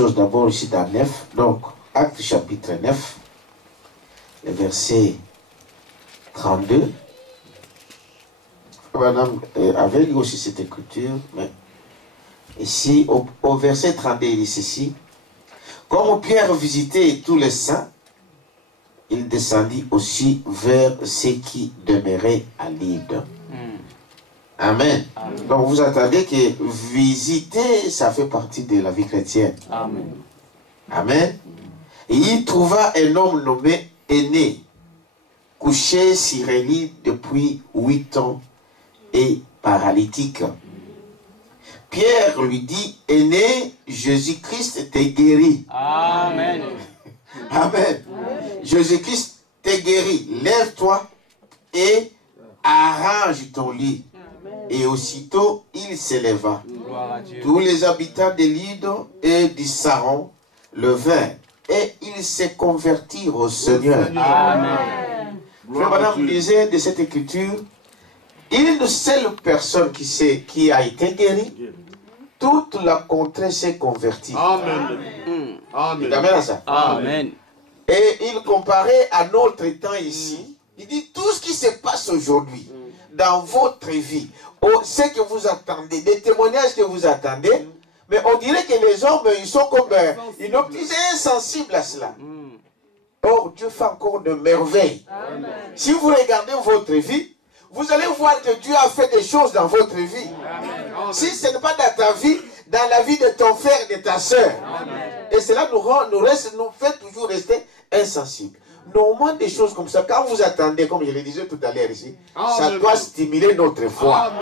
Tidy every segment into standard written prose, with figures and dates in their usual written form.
chose d'abord ici dans 9. Donc, Actes chapitre 9, le verset 32. Madame avait lu aussi cette écriture, mais ici, au verset 32, il dit ceci. Comme Pierre visitait tous les saints, il descendit aussi vers ceux qui demeuraient à Lydde. Amen. Amen. Donc vous attendez que visiter, ça fait partie de la vie chrétienne. Amen. Amen. Et il trouva un homme nommé Aîné, couché sur un lit depuis 8 ans et paralytique. Pierre lui dit, Aîné, Jésus-Christ t'est guéri. Amen. Amen. Jésus-Christ t'est guéri. Lève-toi et arrange ton lit. Et aussitôt, il s'éleva. Tous les habitants de Lydde et du Saron le vinrent. Et ils se convertirent au Seigneur. Amen. Frère Madame disait de cette écriture, une seule personne qui a été guérie, toute la contrée s'est convertie. Amen. Amen. Amen à ça. Amen. Et il comparait à notre temps ici. Il dit tout ce qui se passe aujourd'hui dans votre vie, ce que vous attendez, les témoignages que vous attendez, mais on dirait que les hommes, ils sont comme, ils sont plus insensibles à cela. Or, Dieu fait encore de merveilles. Amen. Si vous regardez votre vie, vous allez voir que Dieu a fait des choses dans votre vie. Amen. Si ce n'est pas dans ta vie, dans la vie de ton frère et de ta soeur. Et cela nous fait toujours rester insensibles. Normalement, des choses comme ça, quand vous attendez, comme je le disais tout à l'heure ici, ça doit stimuler notre foi.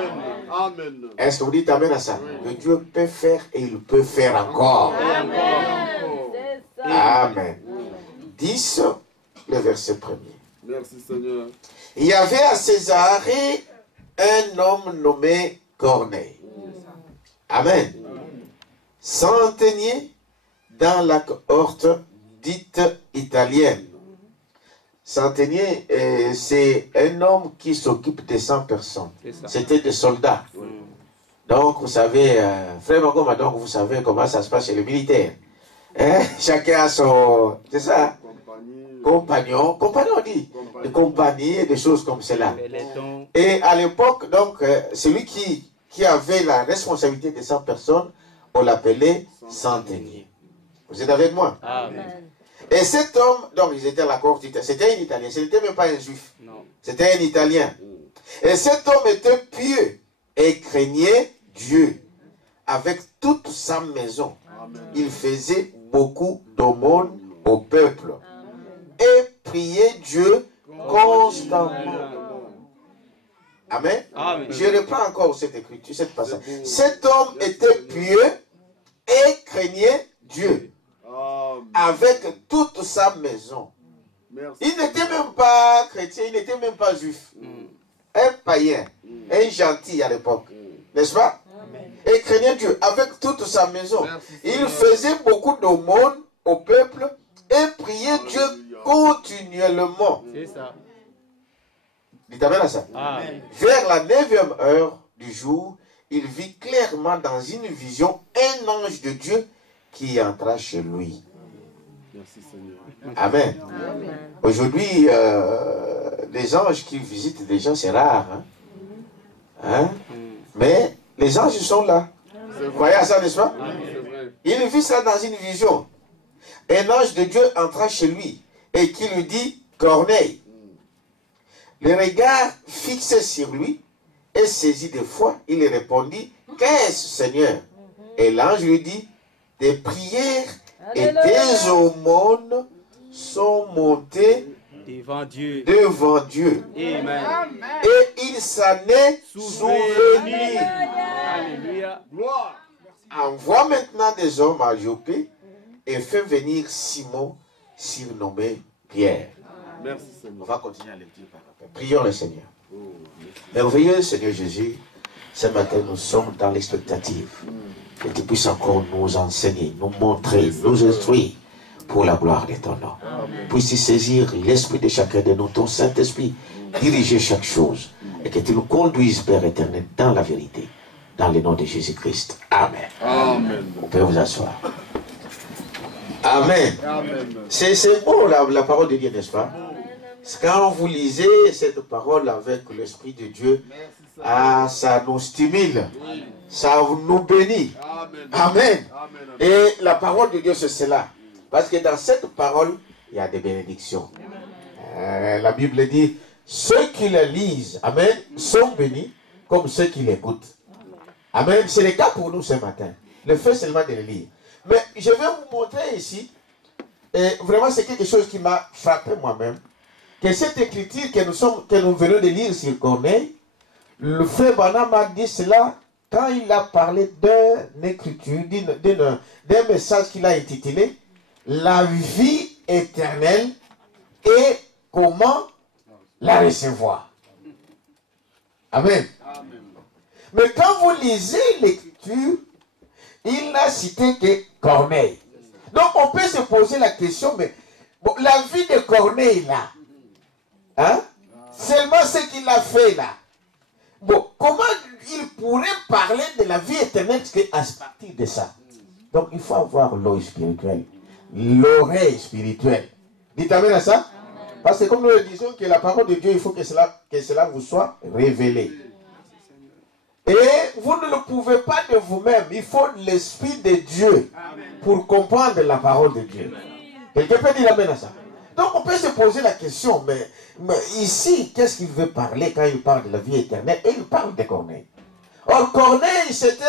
Est-ce que vous dites Amen à ça? Que Dieu peut faire et il peut faire encore. Amen. 10, le verset 1er. Merci Seigneur. Il y avait à Césarée un homme nommé Corneille. Amen. Centenier dans la cohorte dite italienne. Centenier, c'est un homme qui s'occupe de 100 personnes. C'était des soldats. Donc, vous savez, frère Magoma, donc vous savez comment ça se passe chez les militaires. Hein? Chacun a son... C'est ça? Compagnon on dit. Des compagnies et des choses comme cela. Et à l'époque, donc, celui qui avait la responsabilité de 100 personnes, on l'appelait centenier. Vous êtes avec moi? Amen. Et cet homme, donc ils étaient à la cour d'Italie, c'était un Italien, ce n'était même pas un juif, c'était un Italien. Et cet homme était pieux et craignait Dieu avec toute sa maison. Amen. Il faisait beaucoup d'aumônes au peuple et priait Dieu constamment. Amen. Amen. Je reprends encore cette écriture, cette passage. Cet homme était pieux et craignait Dieu avec toute sa maison. Merci. Il n'était même pas chrétien, il n'était même pas juif. Un païen, un gentil à l'époque. N'est-ce pas? Amen. Et craignait Dieu avec toute sa maison. Merci, il faisait beaucoup d'aumônes au peuple et priait Dieu continuellement. C'est ça. Dites amen à ça. Amen. Vers la 9e heure du jour, il vit clairement dans une vision un ange de Dieu qui entra chez lui. Merci Seigneur. Amen. Amen. Aujourd'hui, les anges qui visitent des gens, c'est rare. Hein? Mais les anges sont là. Vous voyez ça, n'est-ce pas? Il vit ça dans une vision. Un ange de Dieu entra chez lui et qui lui dit, Corneille. Le regard fixé sur lui et saisi de foi, il répondit, qu'est-ce Seigneur? Et l'ange lui dit, des prières et des aumônes sont montées devant Dieu. Amen. Et il s'en est souvenu. Alléluia. Envoie maintenant des hommes à Joppé et fais venir Simon, surnommé Pierre. Merci, Seigneur. On va continuer à le dire par après. Prions le Seigneur. Merveilleux Seigneur Jésus, ce matin nous sommes dans l'expectative. Que tu puisses encore nous enseigner, nous montrer, nous instruire pour la gloire de ton nom. Puisses-tu saisir l'esprit de chacun de nous, ton Saint-Esprit, diriger chaque chose et que tu nous conduises, Père éternel, dans la vérité, dans le nom de Jésus-Christ. Amen. Amen. Vous pouvez vous asseoir. Amen. C'est beau la parole de Dieu, n'est-ce pas? Quand vous lisez cette parole avec l'Esprit de Dieu, ça nous stimule, ça nous bénit. Amen. Et la parole de Dieu, c'est cela. Parce que dans cette parole, il y a des bénédictions. La Bible dit, ceux qui la lisent, amen, sont bénis comme ceux qui l'écoutent. Amen. C'est le cas pour nous ce matin. Le fait seulement de le lire. Mais je vais vous montrer ici, et vraiment c'est quelque chose qui m'a frappé moi-même, que cette écriture que nous venons de lire sur Corneille, le frère Branham a dit cela quand il a parlé d'une écriture, d'un message qu'il a intitulé « La vie éternelle et comment la recevoir ». Amen. Mais quand vous lisez l'écriture, il n'a cité que Corneille. Donc on peut se poser la question, mais bon, la vie de Corneille là, hein? Seulement ce qu'il a fait là. Bon, comment il pourrait parler de la vie éternelle à partir de ça? Donc il faut avoir l'œil spirituel, l'oreille spirituelle. Dites amen à ça? Parce que comme nous le disons, que la parole de Dieu, il faut que cela vous soit révélé. Et vous ne le pouvez pas de vous-même. Il faut l'Esprit de Dieu pour comprendre la parole de Dieu. Quelqu'un peut dire amen à ça? Donc on peut se poser la question, mais ici, qu'est-ce qu'il veut parler quand il parle de la vie éternelle? Et il parle de Corneille. Or, Corneille, c'était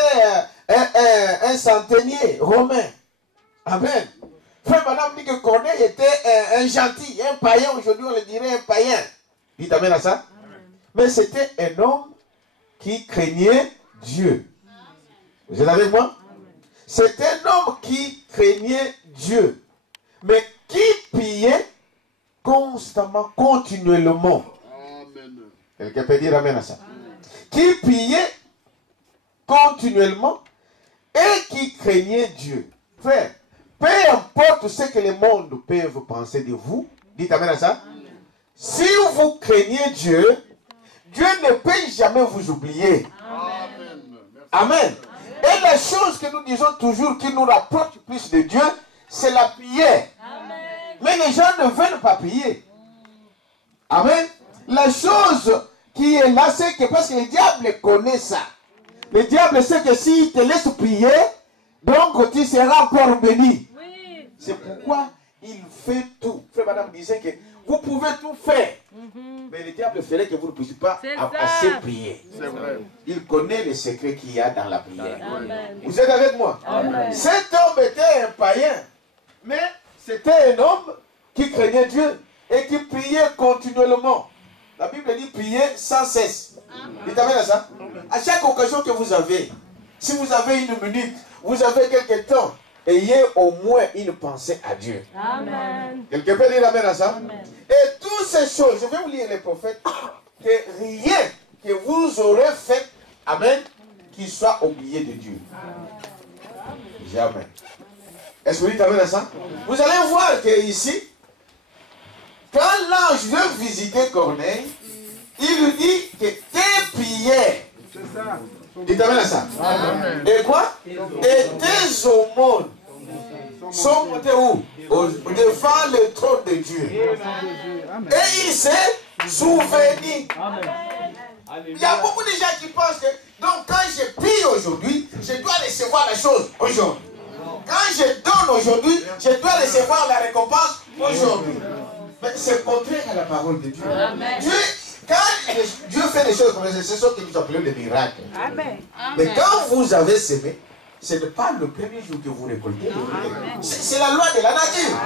un centenier romain. Amen. Frère Madame dit que Corneille était un gentil, un païen. Aujourd'hui, on le dirait un païen. Dites amen à ça? Mais c'était un homme qui craignait Dieu. Vous êtes avec moi? C'est un homme qui craignait Dieu, mais qui pillait constamment, continuellement. Quelqu'un peut dire amen à ça? Qui pillait continuellement et qui craignait Dieu. Frère, peu importe ce que le monde peut penser de vous, dites amen à ça? Si vous craignez Dieu, Dieu ne peut jamais vous oublier. Amen. Et la chose que nous disons toujours qui nous rapproche plus de Dieu, c'est la prière. Mais les gens ne veulent pas prier. Amen. La chose qui est là, c'est que parce que le diable connaît ça. Le diable sait que s'il te laisse prier, donc tu seras encore béni. C'est pourquoi il fait tout. Frère Madame disait que vous pouvez tout faire. Mais le diable ferait que vous ne puissiez pas assez prier. Il connaît les secrets qu'il y a dans la prière. Amen. Vous êtes avec moi? Amen. Cet homme était un païen. Mais c'était un homme qui craignait Dieu et qui priait continuellement. La Bible dit prier sans cesse. Dites amen à ça? À chaque occasion que vous avez, si vous avez une minute, vous avez quelque temps, ayez au moins une pensée à Dieu. Amen. Quelqu'un peut dire amen à ça? Amen. Et toutes ces choses, je vais vous lire les prophètes, que rien que vous aurez fait, amen, qui soit oublié de Dieu. Jamais. Est-ce que vous dites amen à ça? Vous allez voir que ici, quand l'ange veut visiter Corneille, il lui dit que tes prières, dites amen à ça? Amen. Et quoi? Et tes aumônes sont montées où? Devant le trône de Dieu. Et il s'est souvenu. Il y a beaucoup de gens qui pensent que donc quand je prie aujourd'hui, je dois recevoir la chose aujourd'hui. Quand je donne aujourd'hui, je dois recevoir la récompense aujourd'hui. Mais c'est contraire à la parole de Dieu. Dieu, quand Dieu fait des choses comme ça, c'est ce que nous appelons des miracles. Amen. Mais quand vous avez semé, ce n'est pas le premier jour que vous récoltez. C'est la loi de la nature.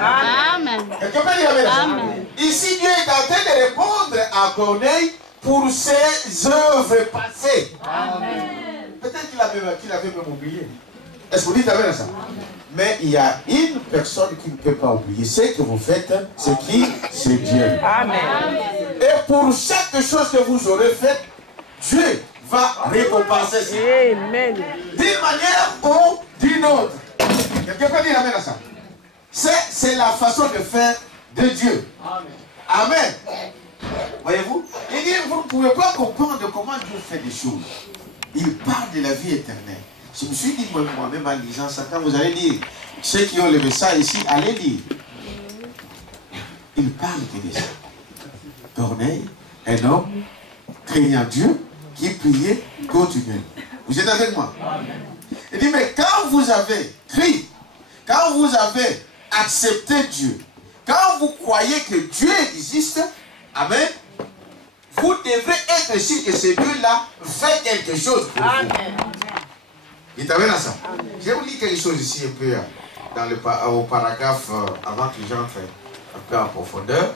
Amen. Quelqu'un peut dire amen. Ici, Dieu est en train de répondre à Corneille pour ses œuvres passées. Amen. Peut-être qu'il avait même oublié. Est-ce que vous dites amen à ça? Mais il y a une personne qui ne peut pas oublier. Ce que vous faites, c'est qui? C'est Dieu. Amen. Et pour chaque chose que vous aurez faite, Dieu va récompenser ça. Amen. D'une manière ou d'une autre. Quelqu'un peut dire amen à ça? C'est la façon de faire de Dieu. Amen. Voyez-vous? Il dit, vous ne pouvez pas comprendre comment Dieu fait des choses. Il parle de la vie éternelle. Je me suis dit moi-même en lisant ça, quand vous allez lire, ceux qui ont le message ici, allez lire. Il parle que de ça. Corneille, un homme craignant Dieu qui priait continuellement. Vous êtes avec moi? Il dit, mais quand vous avez crié, quand vous avez accepté Dieu, quand vous croyez que Dieu existe, amen, vous devrez être sûr que ce Dieu-là fait quelque chose pour vous. Il t'amène à ça. Je vais vous lire quelque chose ici un peu dans au paragraphe avant que j'entre un peu en profondeur.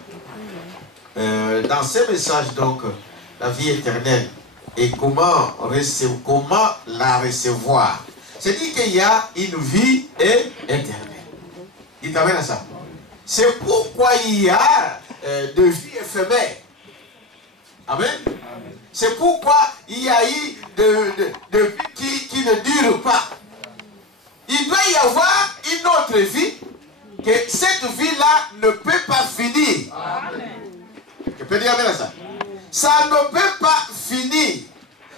Dans ce message, donc, la vie éternelle et comment la recevoir. C'est dit qu'il y a une vie éternelle. Il t'amène à ça. C'est pourquoi il y a de vie éphémère. Amen. C'est pourquoi il y a eu de vie qui ne dure pas. Il doit y avoir une autre vie, que cette vie-là ne peut pas finir. Amen. Je peux dire amen à ça. Ça ne peut pas finir.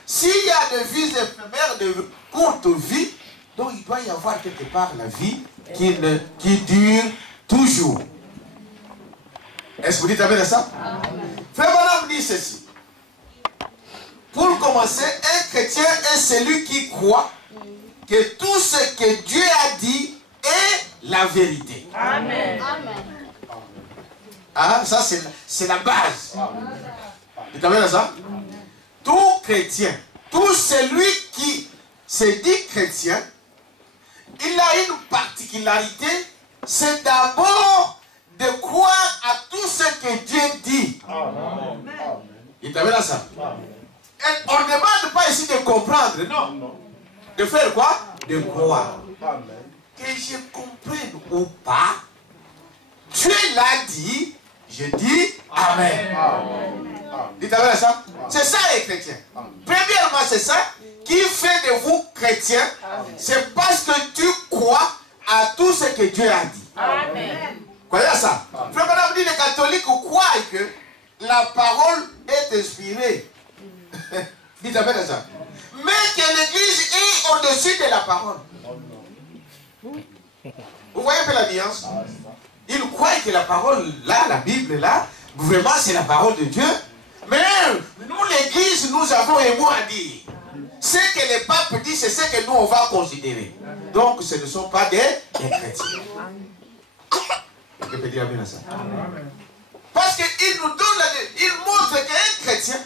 S'il y a de vies éphémères, de courtes vies, donc il doit y avoir quelque part la vie qui dure toujours. Est-ce que vous dites amen à ça? Frère Branham dit ceci. Pour commencer, un chrétien est celui qui croit que tout ce que Dieu a dit est la vérité. Amen. Ah, ça c'est la base. Vous avez ça? Tout chrétien, tout celui qui se dit chrétien, il a une particularité, c'est d'abord de croire à tout ce que Dieu dit. Il t'avait là ça? Et on ne demande pas ici de comprendre, non. De faire quoi? De croire. Que je comprenne ou pas, Dieu l'a dit, je dis Amen. Il t'avait là ça? C'est ça les chrétiens. Premièrement, c'est ça qui fait de vous chrétiens. C'est parce que tu crois à tout ce que Dieu a dit. Amen. Croyez à ça. Frère Madame dit les catholiques croient que la parole est inspirée. Dites avec ça. Mais que l'église est au-dessus de la parole. Vous voyez un peu la nuance? Ils croient que la parole là, la Bible là, vraiment c'est la parole de Dieu. Mais nous l'église, nous avons un mot à dire. Ce que les papes disent, c'est ce que nous on va considérer. Donc ce ne sont pas des chrétiens. Je peux dire bien ça. Parce qu'il nous donne, il montre qu'un chrétien,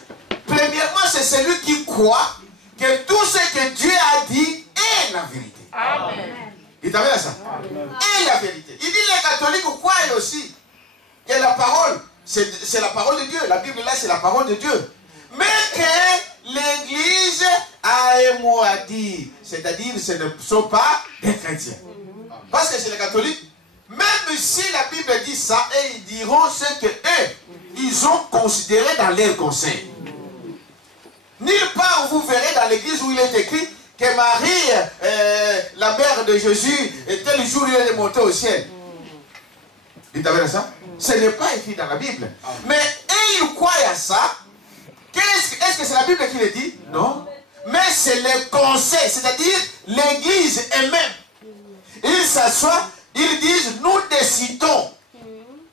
premièrement, c'est celui qui croit que tout ce que Dieu a dit est la vérité. Amen. Il t'a vu ça? Et la vérité. Il dit les catholiques croient aussi que la parole, c'est la parole de Dieu. La Bible là, c'est la parole de Dieu. Mais que l'église a un mot à dire. C'est-à-dire, ce ne sont pas des chrétiens. Parce que c'est les catholiques. Même si la Bible dit ça, et ils diront ce que eux, ils ont considéré dans leur conseil. Nulle part vous verrez dans l'église où il est écrit que Marie, la mère de Jésus, tel jour il est monté au ciel. Vous avez ça? Ce n'est pas écrit dans la Bible. Mais ils croient à ça. Est-ce que c'est la Bible qui le dit? Non. Mais c'est le conseil, c'est-à-dire l'église elle-même. Ils s'assoient. Ils disent, nous décidons.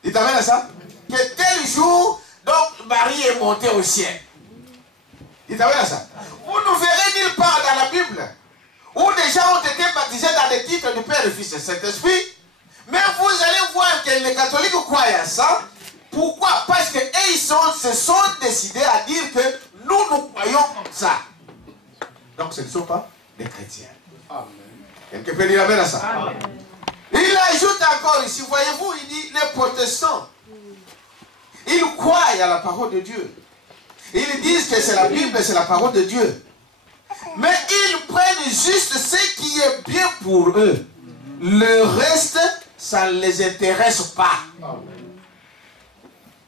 Il t'amène à ça? Que tel jour, donc Marie est montée au ciel. Il t'amène à ça? Vous ne verrez nulle part dans la Bible où des gens ont été baptisés dans les titres du Père, du Fils et du Saint-Esprit. Mais vous allez voir que les catholiques croient à ça. Pourquoi? Parce qu'ils se sont décidés à dire que nous croyons comme ça. Donc ce ne sont pas des chrétiens. Amen. Quelqu'un peut dire amen à ça? Amen. Il ajoute encore ici, voyez-vous, il dit les protestants, ils croient à la parole de Dieu. Ils disent que c'est la Bible, c'est la parole de Dieu. Mais ils prennent juste ce qui est bien pour eux. Le reste, ça ne les intéresse pas.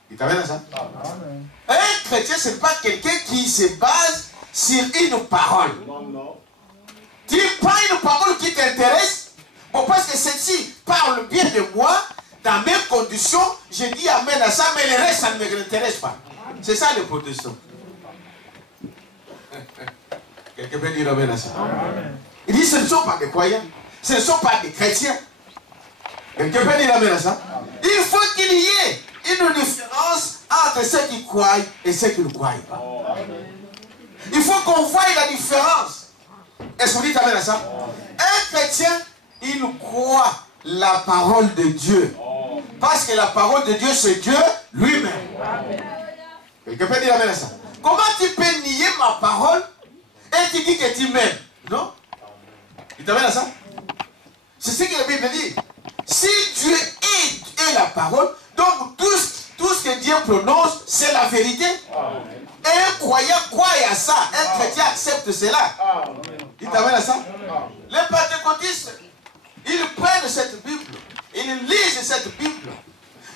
Il t'amène à ça? Un chrétien, ce n'est pas quelqu'un qui se base sur une parole. Tu prends une parole qui t'intéresse. Bon, parce que celle-ci parle bien de moi, dans mes conditions, je dis amen à ça, mais le reste, ça ne m'intéresse pas. C'est ça le protestant. Quelqu'un peut dire amen à ça? Il dit ce ne sont pas des croyants, ce ne sont pas des chrétiens. Quelqu'un peut dire amen à ça? Il faut qu'il y ait une différence entre ceux qui croient et ceux qui ne croient pas. Il faut qu'on voie la différence. Est-ce que vous dites amen à ça? Un chrétien, il croit la parole de Dieu. Parce que la parole de Dieu, c'est Dieu lui-même. Quelqu'un peut dire amen à ça? Comment tu peux nier ma parole et tu dis que tu m'aimes? Non? Tu t'amènes à ça? C'est ce que la Bible dit. Si Dieu est la parole, donc tout ce que Dieu prononce, c'est la vérité. Et un croyant croit à ça. Un chrétien accepte cela. Tu t'amènes à ça? Les pentecôtistes, ils prennent cette Bible, ils lisent cette Bible,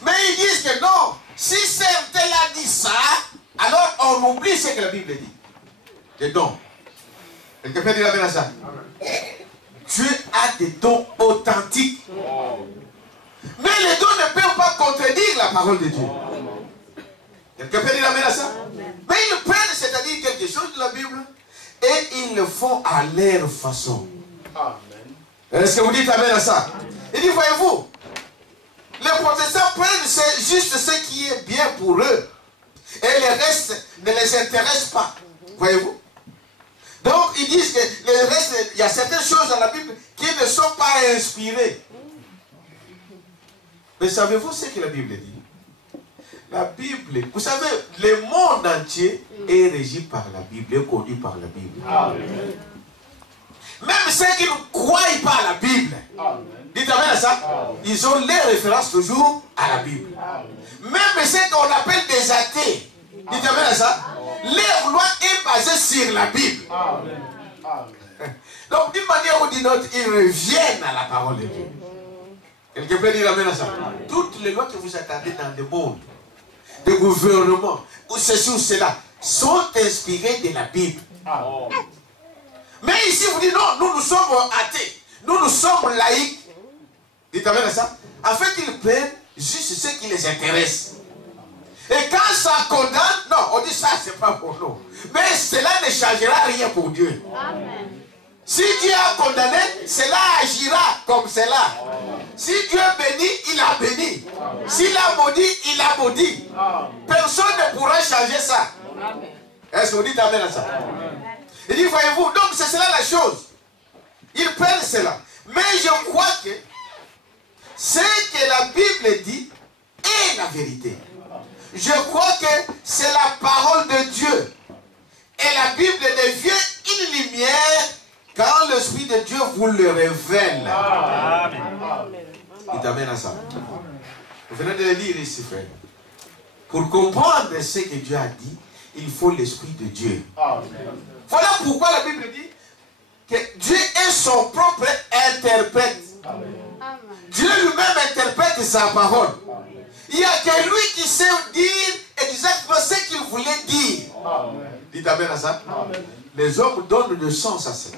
mais ils disent que non, si certains a dit ça, alors on oublie ce que la Bible dit. Des dons. Quelqu'un peut dire amen à ça? Dieu a des dons authentiques. Mais les dons ne peuvent pas contredire la parole de Dieu. Quelqu'un peut dire amen à ça? Mais ils prennent, c'est-à-dire quelque chose de la Bible, et ils le font à leur façon. Est-ce que vous dites amen à ça? Il dit, voyez-vous, les protestants prennent juste ce qui est bien pour eux. Et le reste ne les intéresse pas. Voyez-vous? Donc, ils disent que le reste, il y a certaines choses dans la Bible qui ne sont pas inspirées. Mais savez-vous ce que la Bible dit? La Bible, vous savez, le monde entier est régi par la Bible, est connu par la Bible. Amen. Même ceux qui ne croient pas à la Bible, dites amen à ça, ils ont les références toujours à la Bible. Même ceux qu'on appelle des athées, dites amen à ça, leur loi est basée sur la Bible. Donc d'une manière ou d'une autre, ils reviennent à la parole de Dieu. Quelqu'un peut dire amen à ça? Toutes les lois que vous attendez dans le monde, de gouvernement, ou ceci ou cela, sont inspirées de la Bible. Mais ici, vous dites non, nous sommes athées, nous sommes laïcs. Dites amen à ça? En fait, ils prennent juste ce qui les intéresse. Et quand ça condamne, non, on dit ça, c'est pas pour nous. Mais cela ne changera rien pour Dieu. Amen. Si Dieu a condamné, cela agira comme cela. Si Dieu bénit, il a béni. S'il a maudit, il a maudit. Personne ne pourra changer ça. Est-ce que vous dites amen à ça? Il dit, voyez-vous, donc c'est cela la chose. Ils prennent cela. Mais je crois que ce que la Bible dit est la vérité. Je crois que c'est la parole de Dieu. Et la Bible devient une lumière quand l'Esprit de Dieu vous le révèle. Amen. Il t'amène à ça. Vous venez de le lire ici, frère. Pour comprendre ce que Dieu a dit, il faut l'Esprit de Dieu. Amen. Voilà pourquoi la Bible dit que Dieu est son propre interprète. Amen. Dieu lui-même interprète sa parole. Il n'y a que lui qui sait dire exactement ce qu'il voulait dire. Amen. Dites amen à ça. Amen. Les hommes donnent le sens à cela.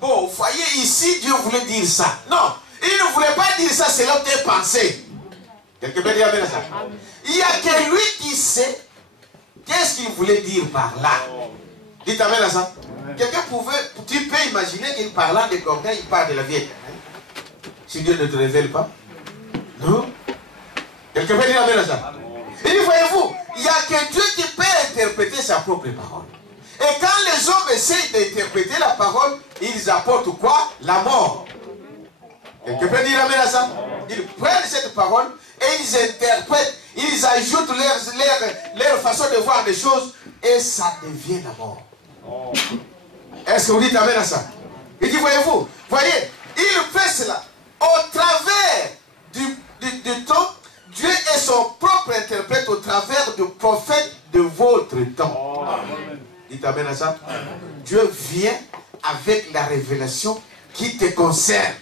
Bon, vous voyez ici, Dieu voulait dire ça. Non, il ne voulait pas dire ça selon tes pensées. Quelqu'un peut dire amen à ça? Il n'y a que lui qui sait qu'est-ce qu'il voulait dire par là. Dites amen à ça. Quelqu'un tu peux imaginer qu'il parlant de quelqu'un, il parle de la vie. Si Dieu ne te révèle pas. Non. Quelqu'un peut dire amen à ça? Il dit, voyez-vous, il n'y a que Dieu qui peut interpréter sa propre parole. Et quand les hommes essayent d'interpréter la parole, ils apportent quoi? La mort. Quelqu'un peut dire amen à ça? Ils prennent cette parole et ils interprètent, ils ajoutent leur façon de voir les choses et ça devient la mort. Est-ce que vous dites amen à ça? Il dit, voyez-vous, voyez, il fait cela au travers du temps. Dieu est son propre interprète au travers du prophète de votre temps. Amen. Dites amen à ça. Amen. Dieu vient avec la révélation qui te concerne.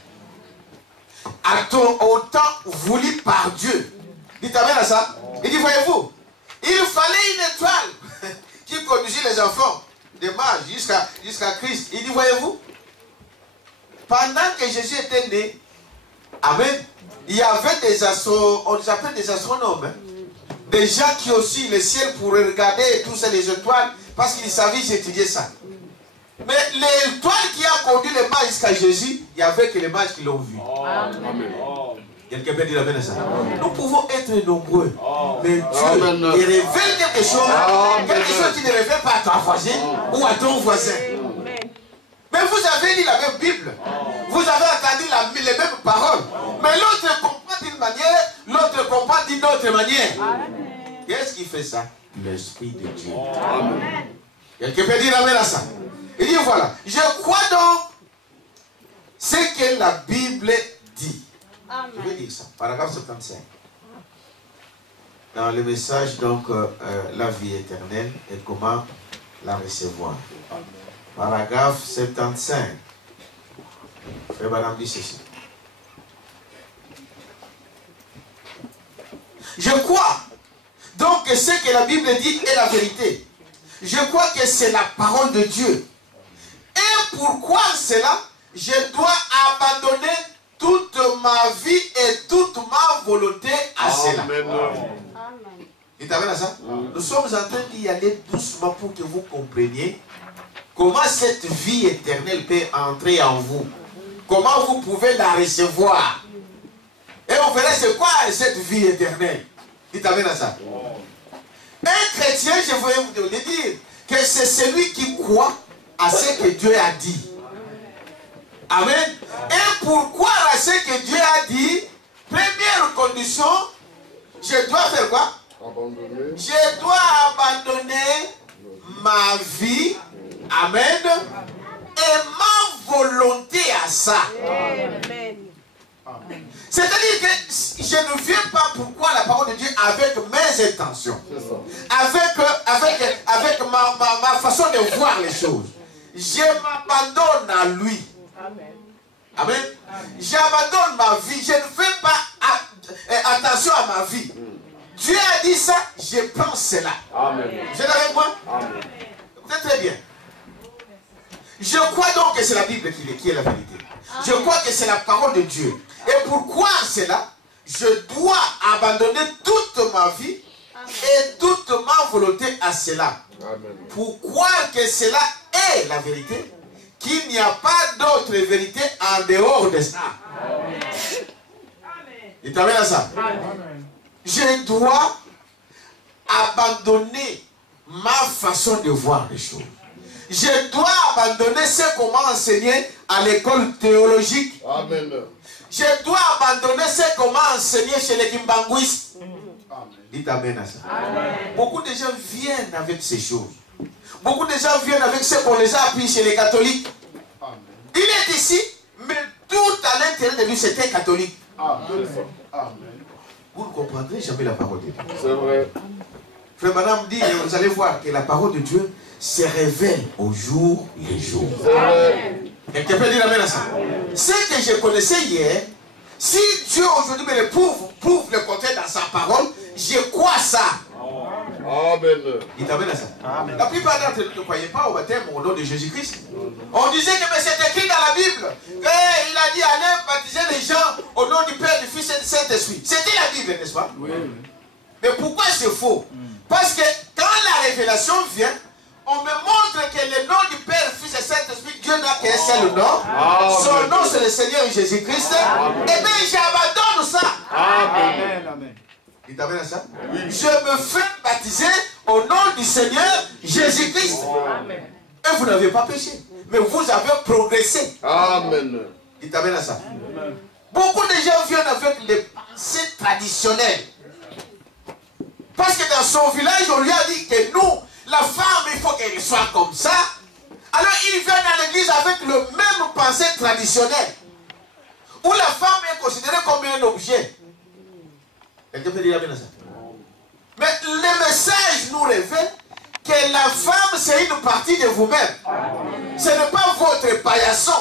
Au temps voulu par Dieu. Dites amen à ça. Il dit, voyez-vous, il fallait une étoile qui conduisit les enfants des mages jusqu'à Christ. Il dit, voyez-vous, pendant que Jésus était né, amen, il y avait des on les appelle des astronomes, hein? Des gens qui aussi le ciel pour regarder tous ces les étoiles parce qu'ils savaient étudier ça. Mais l'étoile qui a conduit les mages jusqu'à Jésus, il n'y avait que les mages qui l'ont vu. Amen. Quelqu'un peut dire amen à ça. Nous pouvons être nombreux, mais Dieu Amen. il révèle quelque chose qui ne révèle pas à ton voisin ou à ton voisin. Mais vous avez lu la même Bible, vous avez entendu les mêmes paroles, mais l'autre comprend d'une manière, l'autre comprend d'une autre manière. Qu'est-ce qui fait ça? L'Esprit de Dieu. Quelqu'un peut dire amen à ça. Il dit voilà, je crois donc ce que la Bible dit. Je vais dire ça, paragraphe 75. Dans le message, donc, la vie éternelle et comment la recevoir. Paragraphe 75. Frère Madame dit ceci. Je crois donc que ce que la Bible dit est la vérité. Je crois que c'est la parole de Dieu. Et pourquoi cela? Je dois abandonner toute ma vie et toute ma volonté à cela. Vous avez là ça? Nous sommes en train d'y aller doucement pour que vous compreniez comment cette vie éternelle peut entrer en vous. Comment vous pouvez la recevoir. Et on verra c'est quoi cette vie éternelle. Vous avez là ça? Un chrétien, je voulais vous dire que c'est celui qui croit à ce que Dieu a dit. Amen. Et pourquoi à ce que Dieu a dit, première condition, je dois faire quoi? Abandonner. Je dois abandonner ma vie, amen, et ma volonté à ça. Amen. C'est-à-dire que je ne viens pas pourquoi la parole de Dieu avec mes intentions, avec ma façon de voir les choses. Je m'abandonne à lui. Amen. Amen. J'abandonne ma vie. Je ne fais pas attention à ma vie. Dieu a dit ça, je pense cela. Amen. Vous êtes avec moi? Amen. Écoutez très bien. Je crois donc que c'est la Bible qui est la vérité. Amen. Je crois que c'est la parole de Dieu. Et pourquoi cela? Je dois abandonner toute ma vie. Amen. Et toute ma volonté à cela. Amen. Pourquoi que cela est la vérité? Qu'il n'y a pas d'autre vérité en dehors de ça. Amen. Il t'amène à ça. Amen. Je dois abandonner ma façon de voir les choses. Je dois abandonner ce qu'on m'a enseigné à l'école théologique. Amen. Je dois abandonner ce qu'on m'a enseigné chez les Kimbanguistes. Dites amen à ça. Amen. Beaucoup de gens viennent avec ces choses. Beaucoup de gens viennent avec ce qu'on les a appris chez les catholiques. Amen. Il est ici, mais tout à l'intérieur de lui, c'était catholique. Amen. Amen. Vous ne comprendrez jamais la parole de Dieu. C'est vrai. Frère Madame dit, vous allez voir que la parole de Dieu se révèle au jour le jour. Quelqu'un peut dire amen à ça. Ce que je connaissais hier, si Dieu aujourd'hui me le prouve le contraire dans sa parole, je crois ça. Amen. Il t'amène à ça. Amen. La plupart d'entre nous ne croyaient pas au baptême au nom de Jésus-Christ. On disait que c'est écrit dans la Bible. Et il a dit allez baptiser les gens au nom du Père, du Fils et du Saint-Esprit. C'était la Bible, n'est-ce pas? Oui. Mais pourquoi c'est faux? Parce que quand la révélation vient, on me montre que le nom du Père, du Fils et du Saint-Esprit, Dieu n'a qu'un seul nom. Amen. Son nom c'est le Seigneur Jésus-Christ. Et bien j'abandonne ça. Amen. Amen. Il t'amène à ça? Oui. Je me fais baptiser au nom du Seigneur Jésus-Christ. Et vous n'avez pas péché. Mais vous avez progressé. Amen. Il t'amène à ça? Amen. Beaucoup de gens viennent avec les pensées traditionnelles. Parce que dans son village, on lui a dit que nous, la femme, il faut qu'elle soit comme ça. Alors il vient dans l'église avec le même pensée traditionnelle. Où la femme est considérée comme un objet. Quelqu'un peut dire amen à ça? Mais le message nous révèle que la femme, c'est une partie de vous-même. Ce n'est pas votre paillasson.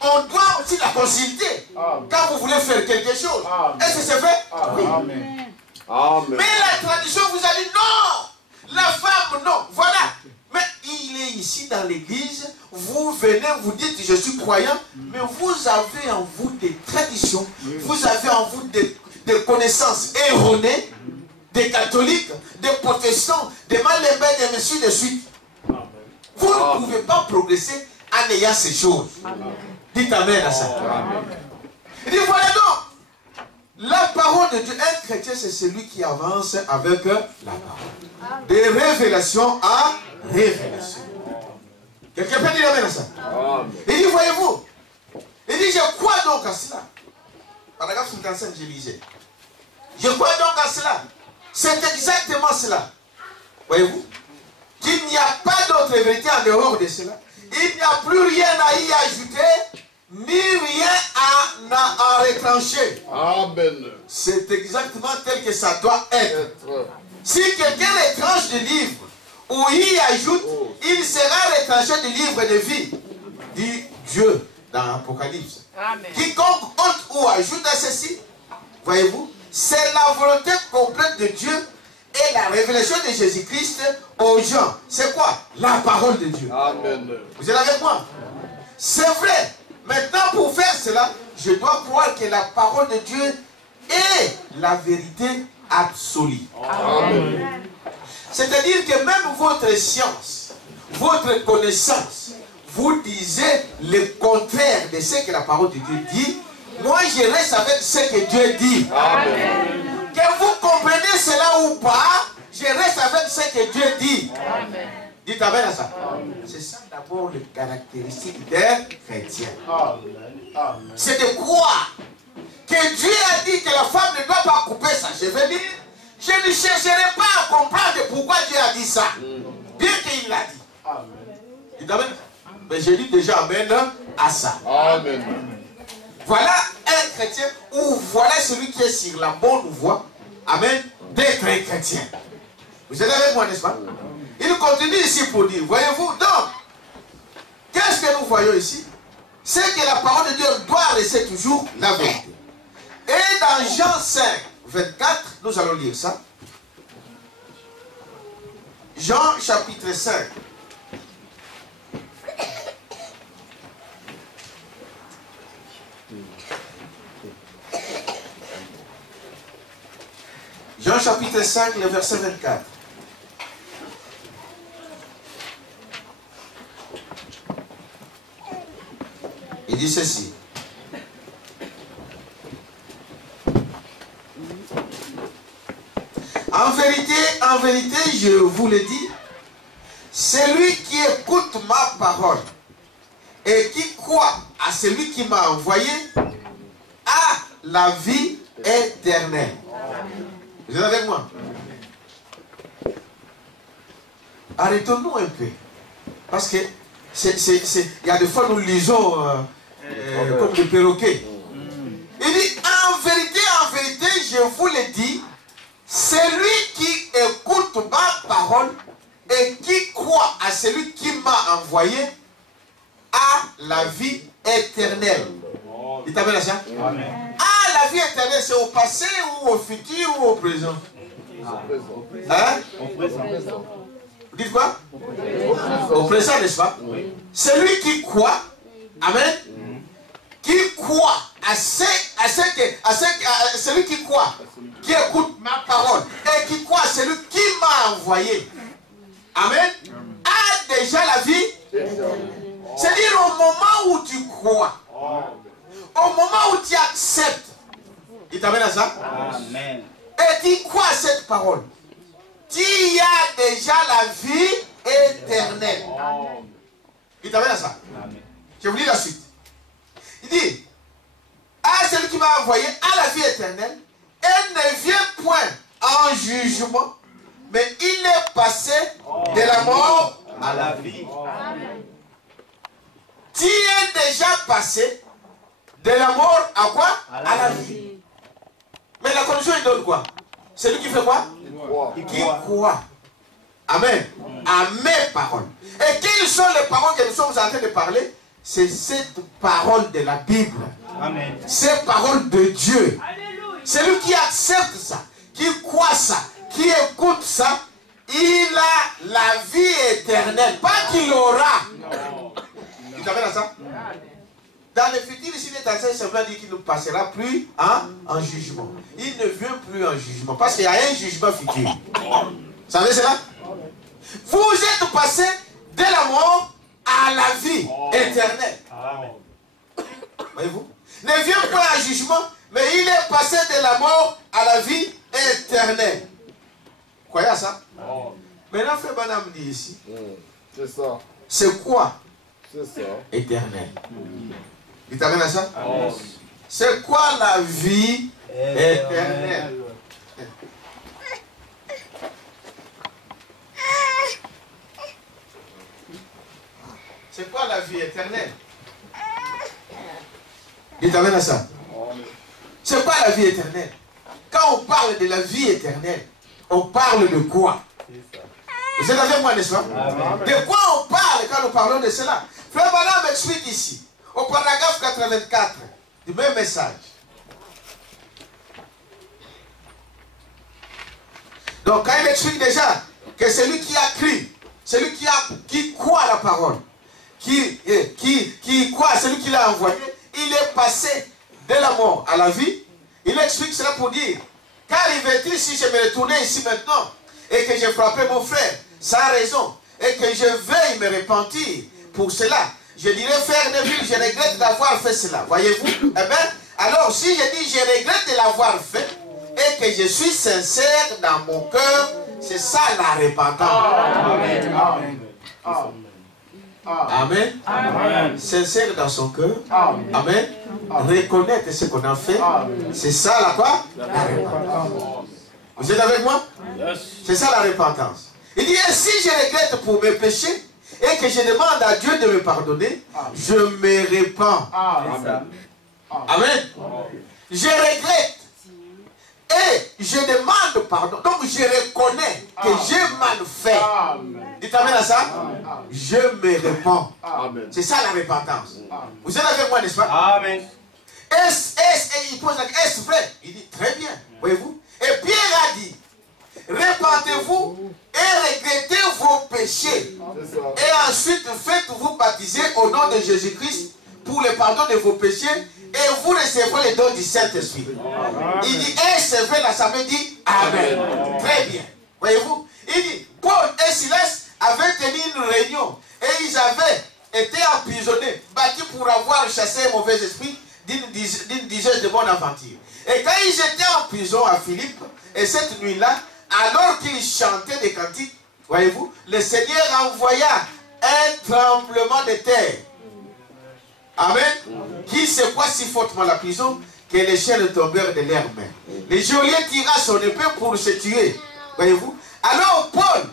On doit aussi la consulter quand vous voulez faire quelque chose. Est-ce que c'est fait? Oui. Amen. Amen. Mais la tradition vous a dit non. La femme, non. Voilà. Mais il est ici dans l'église. Vous venez, vous dites je suis croyant. Mais vous avez en vous des traditions. Vous avez en vous des connaissances erronées, des catholiques, des protestants, des malébés, des messieurs de suite. Vous ne pouvez pas progresser en ayant ces choses. Amen. Dites Amen à ça. Amen. Il dit, voilà donc, la parole de Dieu, un chrétien, c'est celui qui avance avec la parole. De révélation à révélation. Quelqu'un peut dire Amen à ça? Amen. Il dit, voyez-vous, il dit, je crois donc à cela. Paragraphe 55, je lisais. Je crois donc à cela. C'est exactement cela. Voyez-vous, qu'il n'y a pas d'autre vérité en dehors de cela. Il n'y a plus rien à y ajouter, ni rien à retrancher. Amen. C'est exactement tel que ça doit être. Si quelqu'un retranche du livre ou y ajoute, il sera retranché du livre de vie, dit Dieu dans l'Apocalypse. Quiconque ôte ou ajoute à ceci, voyez-vous, c'est la volonté complète de Dieu et la révélation de Jésus-Christ aux gens. C'est quoi? La parole de Dieu. Amen. Vous êtes avec moi? C'est vrai. Maintenant, pour faire cela, je dois croire que la parole de Dieu est la vérité absolue. Amen. C'est-à-dire que même votre science, votre connaissance, vous disiez le contraire de ce que la parole de Dieu dit. Moi, je reste avec ce que Dieu dit. Amen. Que vous comprenez cela ou pas, je reste avec ce que Dieu dit. Amen. Dites Amen à ça. C'est ça d'abord le caractéristique d'un chrétien. C'est de croire que Dieu a dit que la femme ne doit pas couper sa chevelure. Je ne chercherai pas à comprendre pourquoi Dieu a dit ça. Bien qu'il l'a dit. Dites Amen. Mais je dis déjà Amen à ça. Amen. Voilà un chrétien, ou voilà celui qui est sur la bonne voie, amen, d'être un chrétien. Vous êtes avec moi, n'est-ce pas? Il continue ici pour dire, voyez-vous, donc, qu'est-ce que nous voyons ici? C'est que la parole de Dieu doit rester toujours la vérité. Et dans Jean 5, 24, nous allons lire ça. Jean chapitre 5. Jean chapitre 5, le verset 24. Il dit ceci. En vérité, je vous le dis, celui qui écoute ma parole et qui croit à celui qui m'a envoyé a la vie éternelle. Vous êtes avec moi? Arrêtons-nous un peu. Parce que il y a des fois nous lisons comme des perroquets. Il dit, en vérité, je vous le dis, celui qui écoute ma parole et qui croit à celui qui m'a envoyé a la vie éternelle. Il t'appelle à ça? Amen. Ah, la vie éternelle, c'est au passé ou au futur ou au présent? Hein? Au présent. Vous dites quoi? Au présent, n'est-ce pas? Oui. Celui qui croit, amen, qui croit à celui qui croit, qui écoute ma parole et qui croit à celui qui m'a envoyé, amen, a déjà la vie. C'est-à-dire au moment où tu crois, au moment où tu acceptes, il t'amène à ça? Amen. Et tu crois à cette parole, tu y as déjà la vie éternelle. Il t'amène à ça? Amen. Je vous lis la suite. Il dit, à celui qui m'a envoyé à la vie éternelle, elle ne vient point en jugement, mais il est passé de la mort à la vie. Amen. Tu es déjà passé de la mort à quoi? À la vie. Mais la condition, il donne quoi? Celui qui fait quoi? Qui croit. Amen. À mes paroles. Et quelles sont les paroles que nous sommes en train de parler? C'est cette parole de la Bible. Amen. Ces paroles de Dieu. Alléluia. Celui qui accepte ça, qui croit ça, qui écoute ça, il a la vie éternelle. Pas qu'il aura. Tu t'appelles à ça? Dans le futur, ici, il est en train de semblant dire qu'il ne passera plus en jugement. Il ne vient plus en jugement. Parce qu'il y a un jugement futur. Vous savez cela? Vous êtes passé de la mort à la vie éternelle. Voyez-vous? Ne vient pas à jugement, mais il est passé de la mort à la vie éternelle. Croyez à ça? Maintenant, Frère Branham dit ici. C'est ça. C'est quoi? C'est ça. Éternel. Il t'amène à ça? C'est quoi la vie éternelle? C'est quoi la vie éternelle? Il t'amène à ça? C'est quoi la vie éternelle? Quand on parle de la vie éternelle, on parle de quoi? Vous êtes avec moi, n'est-ce pas? De quoi on parle quand nous parlons de cela? Frère Branham m'explique ici, au paragraphe 84, du même message. Donc, quand il explique déjà que celui qui a cru, celui qui croit à la parole, qui croit à celui qui l'a envoyé, il est passé de la mort à la vie. Il explique cela pour dire, qu'arrive-t-il si je me retournais ici maintenant et que j'ai frappé mon frère sans raison et que je veuille me repentir pour cela? Je dirais, frère Neville, je regrette d'avoir fait cela. Voyez-vous? Eh bien, alors si je dis, je regrette de l'avoir fait et que je suis sincère dans mon cœur, c'est ça la repentance. Amen. Amen. Amen. Sincère dans son cœur. Amen. Amen. Reconnaître ce qu'on a fait. C'est ça la quoi? La repentance. Vous êtes avec moi? C'est ça la repentance. Il dit, et si je regrette pour mes péchés et que je demande à Dieu de me pardonner, je me repens. Amen. Je regrette et je demande pardon. Donc je reconnais que j'ai mal fait. Dites amen à ça. Je me repens. C'est ça la repentance. Vous êtes avec moi, n'est-ce pas? Amen. Et il pose la question, est-ce vrai? Il dit, très bien. Voyez-vous? Et Pierre a dit, répentez-vous et regrettez vos péchés. Et ensuite faites-vous baptiser au nom de Jésus-Christ pour le pardon de vos péchés et vous recevrez le don du Saint-Esprit. Il dit, et c'est vrai, l'Assemblée dit, Amen. Très bien. Voyez-vous? Il dit, Paul et Silas avaient tenu une réunion et ils avaient été emprisonnés, battus pour avoir chassé un mauvais esprit d'une dizaine de bonnes aventures. Et quand ils étaient en prison à Philippe, et cette nuit-là, alors qu'ils chantaient des cantiques, voyez-vous, le Seigneur envoya un tremblement de terre. Amen. Qui secoua si fortement la prison que les chaînes tombèrent de leurs mains. Le geôlier tira son épée pour se tuer. Voyez-vous. Alors Paul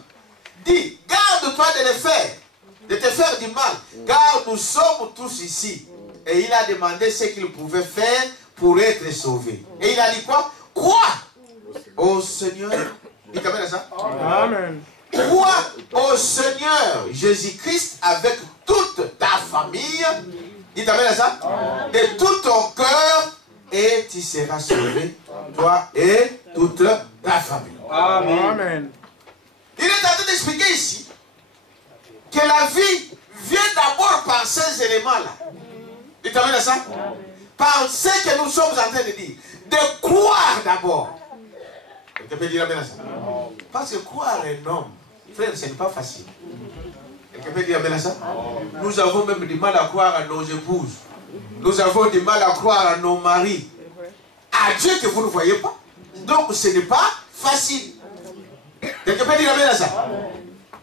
dit, garde-toi de te faire du mal, car nous sommes tous ici. Et il a demandé ce qu'il pouvait faire pour être sauvé. Et il a dit quoi? Crois au Seigneur. Il t'amène à ça? Amen. Crois au Seigneur Jésus-Christ avec toute ta famille. Il t'amène à ça? De tout ton cœur. Et tu seras sauvé, toi et toute ta famille. Amen. Il est en train d'expliquer ici que la vie vient d'abord par ces éléments-là. Il t'amène à ça? Par ce que nous sommes en train de dire. De croire d'abord. Tu peux dire amen à ça? Parce que croire un homme, frère, ce n'est pas facile. Tu peux dire amen à ça? Nous avons même du mal à croire à nos épouses. Nous avons du mal à croire à nos maris. À Dieu que vous ne voyez pas. Donc ce n'est pas facile. Tu peux dire amen à ça?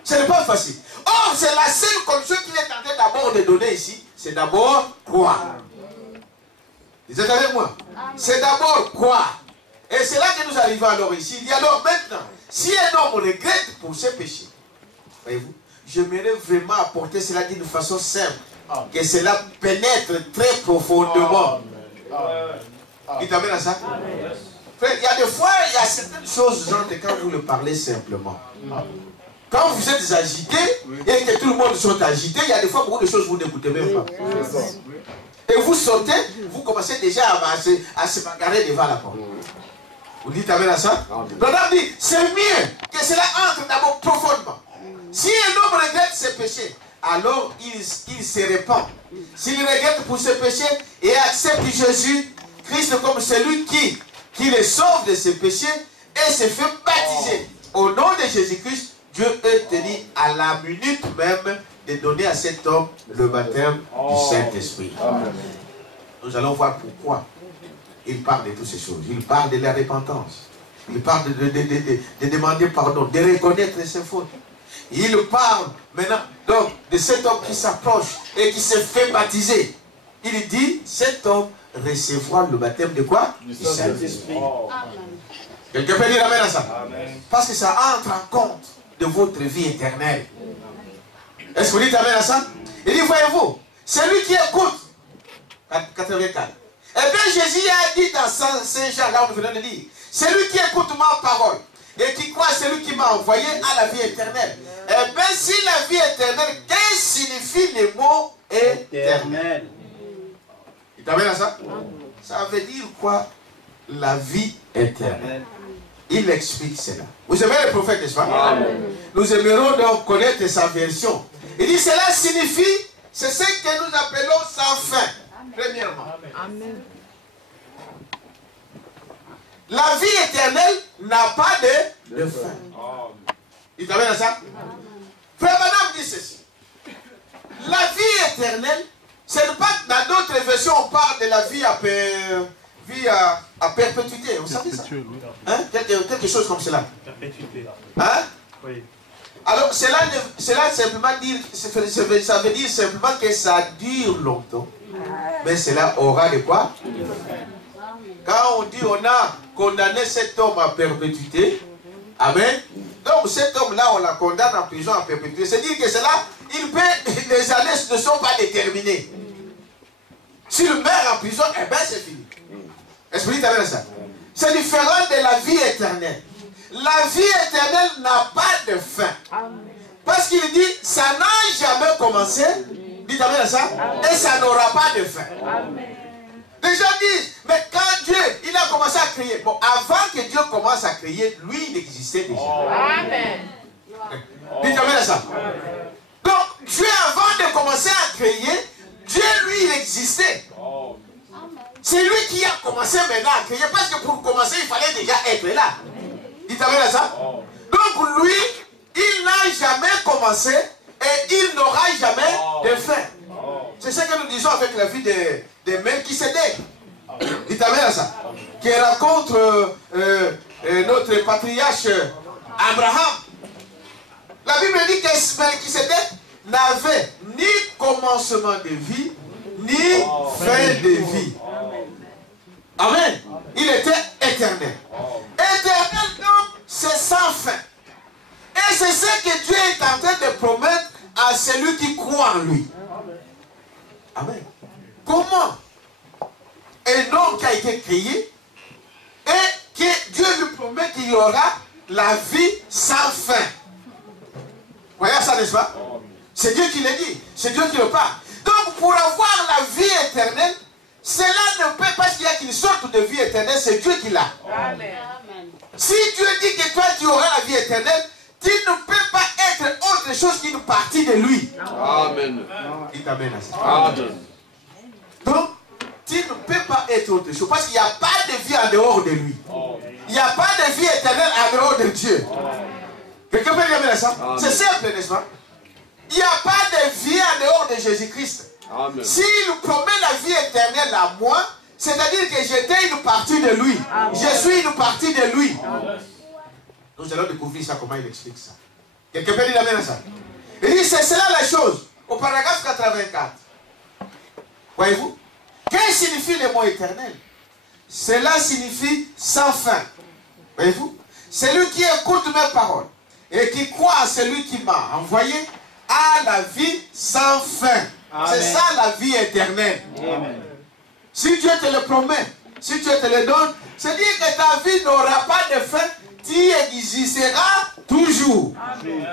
Ce n'est pas facile. Or, c'est la seule condition qu'il est en train d'abord de donner ici. C'est d'abord croire. Vous êtes avec moi? C'est d'abord croire. Et c'est là que nous arrivons alors ici. Il dit alors maintenant, si un homme regrette pour ses péchés, voyez-vous, j'aimerais vraiment apporter cela d'une façon simple, que cela pénètre très profondément. Il t'amène à ça? Frère, il y a des fois, il y a certaines choses, genre, quand vous le parlez simplement. Quand vous êtes agité et que tout le monde soit agité, il y a des fois beaucoup de choses que vous n'écoutez même pas. Et vous sautez, vous commencez déjà à se bagarrer devant la porte. Vous dites amen à ça? L'homme dit, c'est mieux que cela entre d'abord profondément. Si un homme regrette ses péchés, alors il se répand. S'il regrette pour ses péchés et accepte Jésus, Christ comme celui qui le sauve de ses péchés et se fait baptiser au nom de Jésus-Christ, Dieu est tenu à la minute même de donner à cet homme le baptême du Saint-Esprit. Nous allons voir pourquoi il parle de toutes ces choses. Il parle de la repentance. Il parle de demander pardon, de reconnaître ses fautes. Il parle maintenant donc de cet homme qui s'approche et qui se fait baptiser. Il dit, cet homme recevra le baptême de quoi? Du Saint-Esprit. Quelqu'un peut dire amen à ça? Amen. Parce que ça entre en compte de votre vie éternelle. Est-ce que vous dites amen à ça? Il dit, voyez-vous, celui qui écoute, 84. Eh bien, Jésus a dit dans Saint Jean, là où nous venons de lire, celui qui écoute ma parole et qui croit celui qui m'a envoyé a la vie éternelle. Eh bien, si la vie éternelle, qu'est-ce que signifie le mot éternel? Tu t'amènes à ça? Ça veut dire quoi? La vie éternelle. Il explique cela. Vous aimez le prophète, n'est-ce pas? Amen. Nous aimerons donc connaître sa version. Il dit, cela signifie, c'est ce que nous appelons sans fin. Premièrement. Amen. La vie éternelle n'a pas de fin. Il t'amène à ça? Frère Madame dit ceci. La vie éternelle, ce n'est pas dans d'autres versions on parle de la vie à perpétuité. Vous savez ça? Hein? Quelque chose comme cela. Perpétuité. Hein? Oui. Alors cela simplement dire, ça veut dire simplement que ça dure longtemps. Mais cela aura de quoi? Quand on dit on a condamné cet homme à perpétuité, amen. Donc cet homme-là, on la condamne en prison à perpétuité. C'est-à-dire que cela, les années ne sont pas déterminées. S'il meurt en prison, eh bien c'est fini. Est-ce que vous dites ça? C'est différent de la vie éternelle. La vie éternelle n'a pas de fin. Parce qu'il dit, ça n'a jamais commencé. Dites amen à ça. Et ça n'aura pas de fin. Les gens disent, mais quand Dieu, il a commencé à créer. Bon, avant que Dieu commence à créer, lui, il existait déjà. Amen. Dites amen à ça. Donc, Dieu, avant de commencer à créer, Dieu, lui, il existait. C'est lui qui a commencé maintenant à créer. Parce que pour commencer, il fallait déjà être là. Dites amen à ça. Donc, lui, il n'a jamais commencé et il n'aura jamais de fin. C'est ce que nous disons avec la vie de Melchisédek. Dites amen à ça. Qui raconte notre patriarche Abraham. La Bible dit que Melchisédek n'avait ni commencement de vie, ni fin de vie. Amen. Il était éternel. Éternel, donc, c'est sans fin. Et c'est ce que Dieu est en train de promettre à celui qui croit en lui. Amen. Comment un homme qui a été créé et que Dieu lui promet qu'il y aura la vie sans fin. Vous voyez ça, n'est-ce pas? C'est Dieu qui le dit. C'est Dieu qui le parle. Donc, pour avoir la vie éternelle, cela ne peut pas qu'il y a qu'une sorte de vie éternelle, c'est Dieu qui l'a. Amen. Si Dieu dit que toi tu auras la vie éternelle, tu ne peux pas être autre chose qu'une partie de lui. Amen. Il t'amène à ça. Amen. Donc, tu ne peux pas être autre chose parce qu'il n'y a pas de vie en dehors de lui. Il n'y a pas de vie éternelle en dehors de Dieu. Quelqu'un peut dire ça? C'est simple, n'est-ce pas? Il n'y a pas de vie en dehors de Jésus-Christ. S'il promet la vie éternelle à moi, c'est-à-dire que j'étais une partie de lui. Amen. Je suis une partie de lui. Amen. Nous allons découvrir ça, comment il explique ça. Quelqu'un peut dire amen à ça? Il dit, c'est cela la chose. Au paragraphe 84. Voyez-vous? Qu'est-ce que signifie le mot éternel? Cela signifie sans fin. Voyez-vous? Celui qui écoute mes paroles et qui croit à celui qui m'a envoyé a la vie sans fin. C'est ça la vie éternelle. Amen. Si Dieu te le promet, si Dieu te le donne, c'est dire que ta vie n'aura pas de fin, tu existeras toujours. Amen.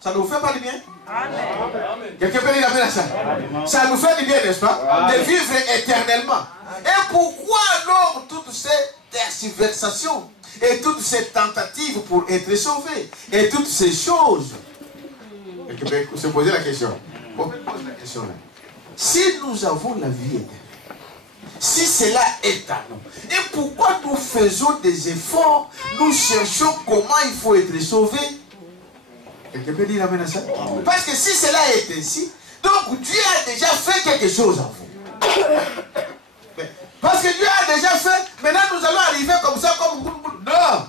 Ça ne vous fait pas du bien? Amen. Quelqu'un peut dire amen à ça? Amen. Ça nous fait du bien, n'est-ce pas? Amen. De vivre éternellement. Amen. Et pourquoi alors toutes ces tergiversations et toutes ces tentatives pour être sauvé et toutes ces choses? Quelqu'un peut se poser la question. On peut poser la question là. Si nous avons la vie éternelle, si cela est à nous, et pourquoi nous faisons des efforts, nous cherchons comment il faut être sauvé? Quelqu'un peut dire amen à ça? Parce que si cela est ainsi, donc Dieu a déjà fait quelque chose en vous. Parce que Dieu a déjà fait, maintenant nous allons arriver comme ça, comme... Non!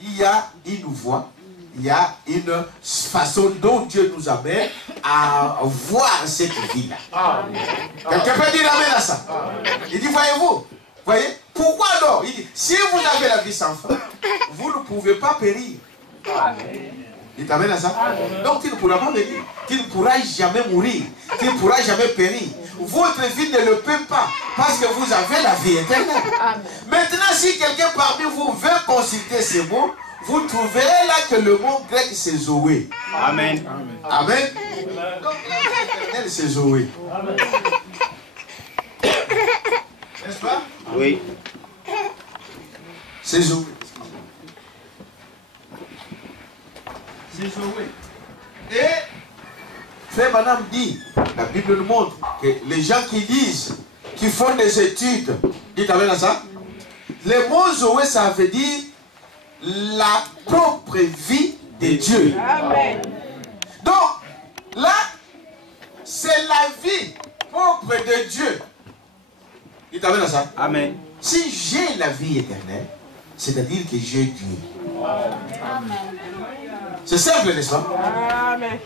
Il y a une voie, il y a une façon dont Dieu nous amène à voir cette vie-là. Quelqu'un peut dire amen à ça? Il dit, voyez-vous, voyez, pourquoi non? Il dit, si vous avez la vie sans fin, vous ne pouvez pas périr. Il t'amène à ça? Donc tu ne pourras pas périr. Tu ne pourras jamais mourir. Tu ne pourras jamais périr. Votre vie ne le peut pas. Parce que vous avez la vie éternelle. Maintenant, si quelqu'un parmi vous veut consulter ces mots, vous trouverez là que le mot grec c'est Zoé. Amen. Amen. Donc la vie éternelle c'est Zoé. N'est-ce pas? Oui. C'est Zoé. C'est Zoé. Et frère madame dit, la Bible nous montre que les gens qui lisent, qui font des études, dites amen à ça. Le mot Zoé, ça veut dire la propre vie de Dieu. Amen. Donc, là, c'est la vie propre de Dieu. Dites amen à ça. Amen. Si j'ai la vie éternelle, c'est-à-dire que j'ai Dieu. C'est simple, n'est-ce pas? Amen.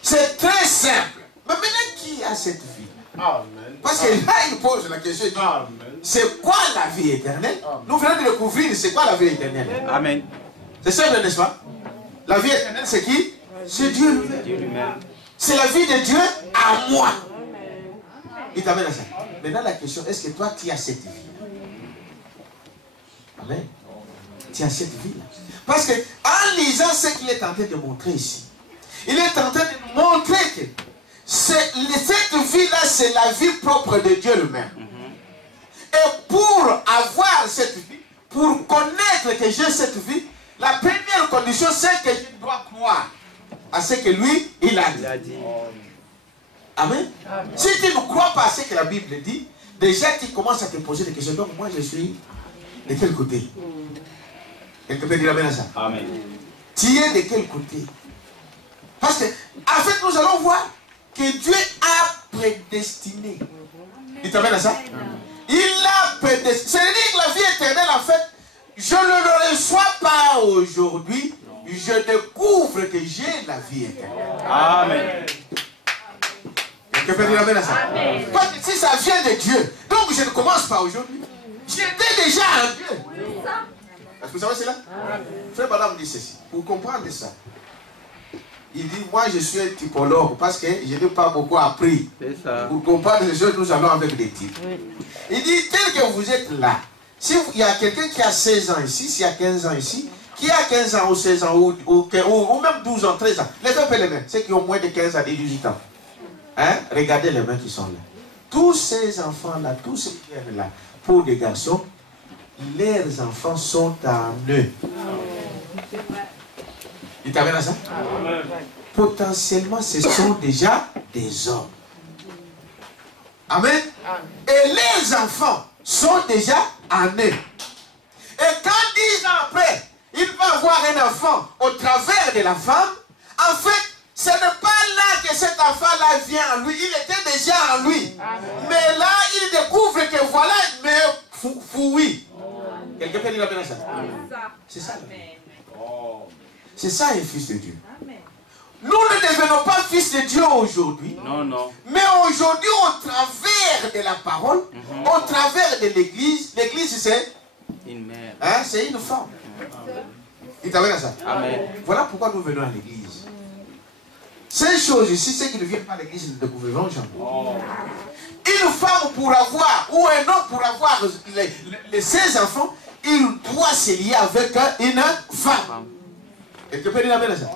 C'est très simple. Mais maintenant, qui a cette vie? Amen. Parce que là, il pose la question, il dit, Amen. c'est quoi la vie éternelle? Nous venons de découvrir c'est quoi la vie éternelle. Amen. C'est simple, n'est-ce pas? La vie éternelle, c'est qui? C'est Dieu lui-même. Dieu lui-même. C'est la vie de Dieu à moi. Il t'amène à ça. Maintenant, la question, est-ce que toi, tu as cette vie? Amen. Tu as cette vie-là. Parce que, en lisant ce qu'il est en train de montrer ici, il est en train de montrer que cette vie-là, c'est la vie propre de Dieu lui-même. Et pour avoir cette vie, pour connaître que j'ai cette vie, la première condition, c'est que je dois croire à ce que lui, il a dit. Amen. Si tu ne crois pas à ce que la Bible dit, déjà tu commences à te poser des questions. Donc moi, je suis de quel côté? Quelqu'un peut dire amen à ça? Amen. Tu es de quel côté? Parce que, en fait, nous allons voir que Dieu a prédestiné. Il t'amène à ça? Il a prédestiné. C'est-à-dire que la vie éternelle, en fait, je ne le reçois pas aujourd'hui. Je découvre que j'ai la vie éternelle. Amen. Quelqu'un peut dire amen à ça? Parce que si ça vient de Dieu, donc je ne commence pas aujourd'hui. J'étais déjà un Dieu. Est-ce que vous savez cela? Frère Madame dit ceci. Pour comprendre ça, il dit, moi je suis un typologue parce que je n'ai pas beaucoup appris. C'est ça. Pour comprendre les choses, nous allons avec des types. Il dit, tel que vous êtes là, s'il y a quelqu'un qui a 16 ans ici, s'il y a 15 ans ici, qui a 15 ans ou 16 ans ou même 12 ans, 13 ans, levez un peu les mains, ceux qui ont moins de 15 ans et 18 ans. Hein? Regardez les mains qui sont là. Tous ces enfants-là, tous ceux qui viennent là, pour des garçons, leurs enfants sont en eux. Il t'amène à ça? Potentiellement, ce sont déjà des hommes. Amen. Et les enfants sont déjà en eux. Et quand 10 ans après, il va avoir un enfant au travers de la femme, en fait, ce n'est pas là que cet enfant-là vient en lui. Il était déjà en lui. Mais là, il découvre que voilà, mais oui. Quelqu'un peut dire la peine ça? C'est ça. C'est ça un fils de Dieu. Nous ne devenons pas fils de Dieu aujourd'hui. Non, non. Mais aujourd'hui, au travers de la parole, au travers de l'église, l'église c'est Une mère. hein, c'est une femme. Il t'amène à ça? Amen. Voilà pourquoi nous venons à l'église. Ces choses ici, ceux qui ne viennent pas à l'église ne découvriront jamais. Une femme pour avoir, ou un homme pour avoir ses enfants, il doit se lier avec une femme. Et tu peux dire amen à ça?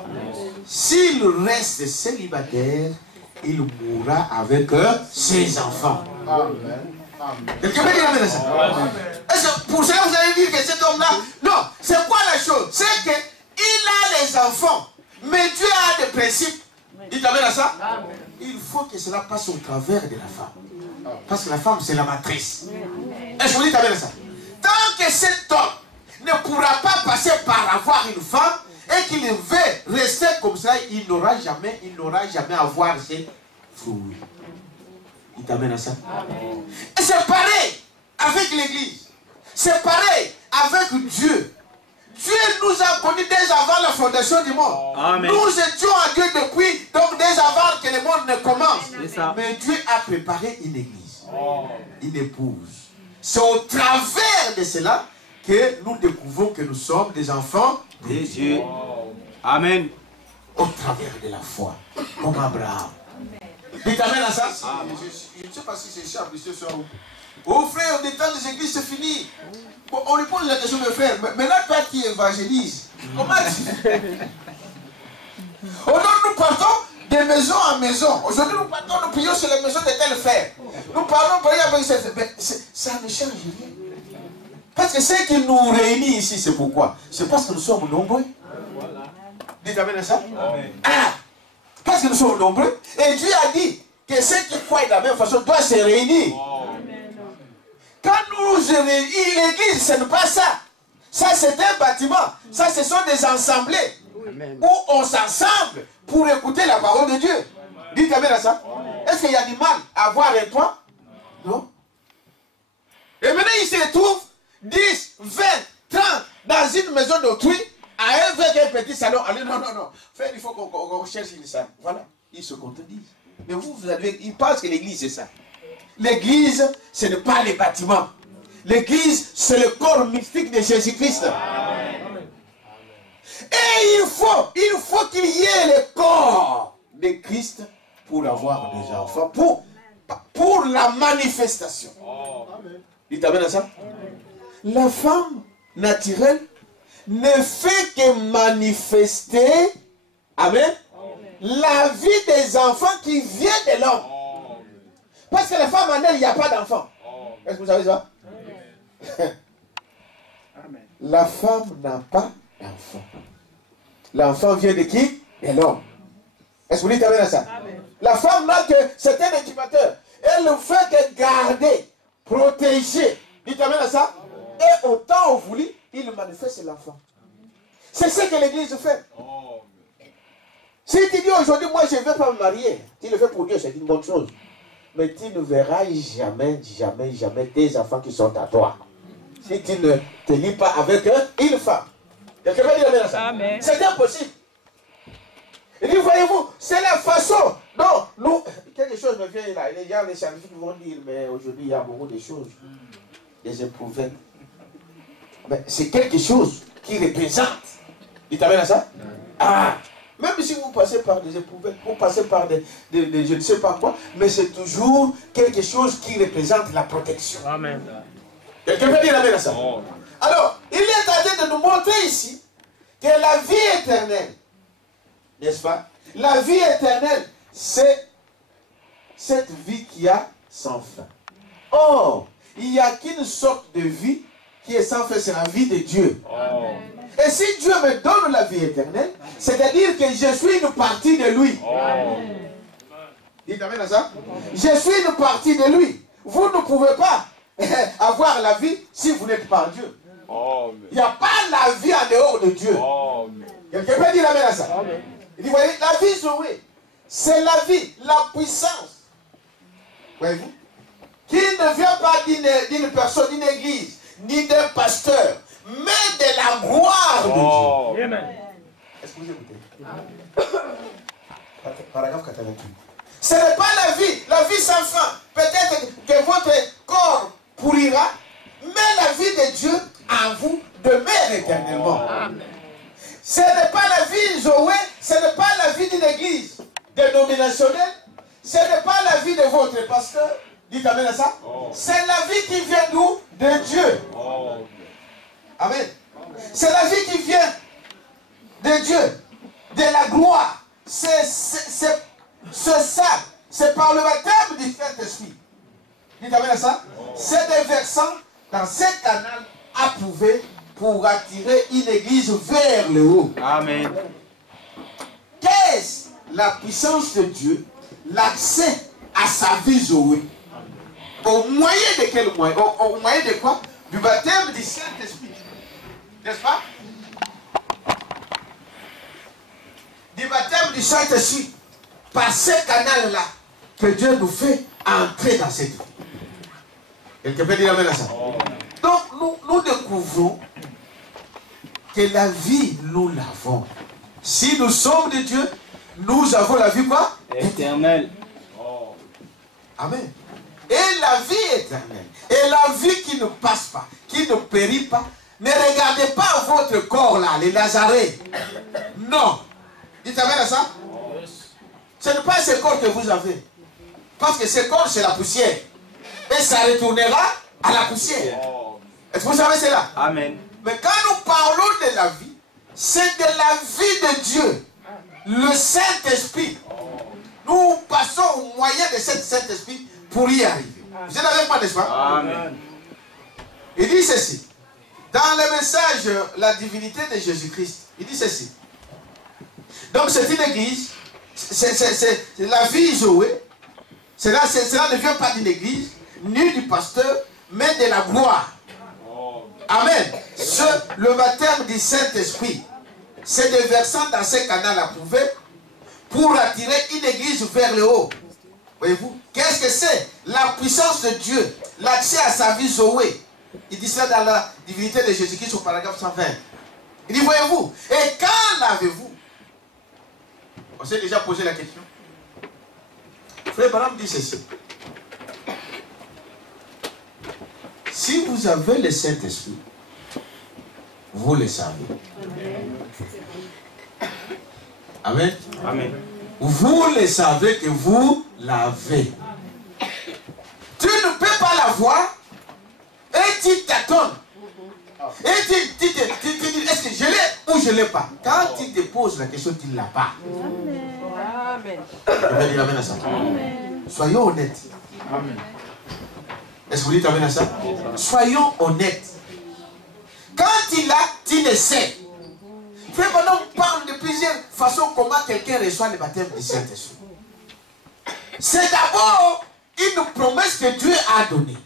S'il reste célibataire, il mourra avec ses enfants. Amen. Quelqu'un peut dire amen à ça? Est-ce que pour cela vous allez dire que cet homme-là... Non, c'est quoi la chose? C'est qu'il a les enfants, mais Dieu a des principes. Il t'amène à ça? Il faut que cela passe au travers de la femme. Parce que la femme, c'est la matrice. Est-ce que vous dites amen à ça? Tant que cet homme ne pourra pas passer par avoir une femme, et qu'il veut rester comme ça, il n'aura jamais à voir ses fruits. Il t'amène à ça. Amen. Et c'est pareil avec l'église. C'est pareil avec Dieu. Dieu nous a connus dès avant la fondation du monde. Amen. Nous étions à Dieu depuis, donc dès avant que le monde ne commence. Mais Dieu a préparé une église, une épouse. C'est au travers de cela que nous découvrons que nous sommes des enfants de Dieu. Amen. Au travers de la foi, comme Abraham. Dites amen à ça. Je ne sais pas si c'est Charles, ce soir. Oh frère, des temps des églises, c'est fini. Bon, on lui pose la question, mes frères. Maintenant, toi qui évangélise, comment tu fais? Aujourd'hui, nous partons de maison en maison. Aujourd'hui, nous partons, nous prions sur les maisons de tel frère. Nous parlons, prions avec cette frère. Mais ça ne change rien. Parce que ce qui nous réunit ici, c'est pourquoi? C'est parce que nous sommes nombreux. Voilà. Dites amen à ça. Amen. Ah, parce que nous sommes nombreux. Et Dieu a dit que ceux qui croient de la même façon doivent se réunir. Quand nous réunissons, l'église, ce n'est pas ça. Ça, c'est un bâtiment. Ça, ce sont des assemblées. Amen. Où on s'assemble pour écouter la parole de Dieu. Dites amen à ça. Est-ce qu'il y a du mal à avoir un toit? Non. Et maintenant, il se trouve 10, 20, 30 dans une maison d'autrui, avec un petit salon. Allez, non. Frère, il faut qu'on cherche une salle. Voilà. Ils se contredisent. Mais ils pensent que l'église, c'est ça. L'église, ce n'est pas les bâtiments. L'église, c'est le corps mystique de Jésus-Christ. Et il faut qu'il y ait le corps de Christ pour avoir des enfants, pour la manifestation. Dites amen à ça. La femme naturelle ne fait que manifester, amen, la vie des enfants qui viennent de l'homme. Parce que la femme en elle, il n'y a pas d'enfant. Est-ce que vous savez ça? La femme n'a pas d'enfant. L'enfant vient de qui? De l'homme. Est-ce que vous dites amen à ça? Amen. La femme n'a que, c'est un incubateur. Elle ne fait que garder, protéger. Dites amen à ça? Amen. Et au temps voulu, il manifeste l'enfant. C'est ce que l'église fait. Si tu dis aujourd'hui, moi je ne vais pas me marier, tu le fais pour Dieu, c'est une bonne chose. Mais tu ne verras jamais tes enfants qui sont à toi. Si tu ne te lis pas avec une femme. Quelqu'un va dire amen à ça? C'est impossible. Il dit, voyez-vous, c'est la façon. Non, nous, quelque chose me vient là. Les gens, les scientifiques vont dire, mais aujourd'hui, il y a beaucoup de choses. Des éprouvettes. Mais c'est quelque chose qui représente. Il t'amène à ça? Ah! Même si vous passez par des éprouvettes, vous passez par des je ne sais pas quoi, mais c'est toujours quelque chose qui représente la protection. Amen. Quelqu'un peut dire amen à ça? Oh. Alors, il est en train de nous montrer ici que la vie éternelle, n'est-ce pas? La vie éternelle, c'est cette vie qui a sans fin. Or, il n'y a qu'une sorte de vie qui est sans fin, c'est la vie de Dieu. Oh. Et si Dieu me donne la vie éternelle, c'est-à-dire que je suis une partie de lui. Oh. Dites amen à ça? Je suis une partie de lui. Vous ne pouvez pas avoir la vie si vous n'êtes pas Dieu. Oh. Il n'y a pas la vie en dehors de Dieu. Oh. Quelqu'un peut dire amen à ça? Oh. Il dit, voyez, la vie Zoé, c'est la vie, la puissance. Voyez-vous? Qui ne vient pas d'une personne, d'une église, ni d'un pasteur, mais de la gloire de Dieu. Amen. Est-ce que vous écoutez? Paragraphe 88. Ce n'est pas la vie sans fin. Peut-être que votre corps pourrira, mais la vie de Dieu en vous demeure éternellement. Amen. Ce n'est pas la vie Zoé, ce n'est pas la vie d'une église dénominationnelle, ce n'est pas la vie de votre pasteur. Dites amen à ça. Oh. C'est la vie qui vient d'où? De Dieu. Oh. Amen. C'est la vie qui vient de Dieu, de la gloire. C'est ça. C'est par le baptême du Saint-Esprit. Dites amen à ça. Oh. C'est des versants dans ce canal approuvé pour attirer une église vers le haut. Amen. Qu'est-ce la puissance de Dieu? L'accès à sa vie Zoé. Au moyen de quel moyen? Au moyen de quoi? Du baptême du Saint-Esprit. N'est-ce pas? du baptême du Saint-Esprit, par ce canal-là, que Dieu nous fait entrer dans cette vie. Quelqu'un peut dire amen à ça? Donc, nous découvrons que la vie, nous l'avons. Si nous sommes de Dieu, nous avons la vie quoi? Éternelle. Amen. Et la vie éternelle. Et la vie qui ne passe pas, qui ne périt pas. Ne regardez pas votre corps là, les Lazarés. Non. Dites amen à ça? Ce n'est pas ce corps que vous avez. Parce que ce corps, c'est la poussière. Et ça retournera à la poussière. Est-ce que vous savez cela? Amen. Mais quand nous parlons de la vie, c'est de la vie de Dieu. Le Saint-Esprit. Nous passons au moyen de cet Saint-Esprit pour y arriver. Vous êtes avec moi, n'est-ce pas? Amen. Il dit ceci. Dans le message, la divinité de Jésus-Christ, il dit ceci. Donc c'est une église, c'est la vie Zoé. Cela ne vient pas d'une église, ni du pasteur, mais de la gloire. Amen. Le baptême du Saint-Esprit, c'est de versant dans ce canal approuvé pour attirer une église vers le haut. Voyez-vous? Qu'est-ce que c'est? La puissance de Dieu, l'accès à sa vie Zoé. Il dit cela dans la divinité de Jésus-Christ au paragraphe 120. Il dit, voyez-vous, et quand l'avez-vous? On s'est déjà posé la question. Frère Branham dit ceci. Si vous avez le Saint-Esprit, vous le savez. Amen. Amen. Vous le savez que vous l'avez. Tu ne peux pas l'avoir et tu t'attends. Et tu dis, est-ce que je l'ai ou je ne l'ai pas? Quand tu te poses la question, tu ne l'as pas. Amen. Je vais dire amen à ça. Amen. Soyons honnêtes. Amen. Est-ce que vous dites amen à ça? Soyons honnêtes. Quand tu l'as, tu le sais. Frère, maintenant, on parle de plusieurs façons comment quelqu'un reçoit le baptême du Saint-Esprit. C'est d'abord une promesse que Dieu a donnée.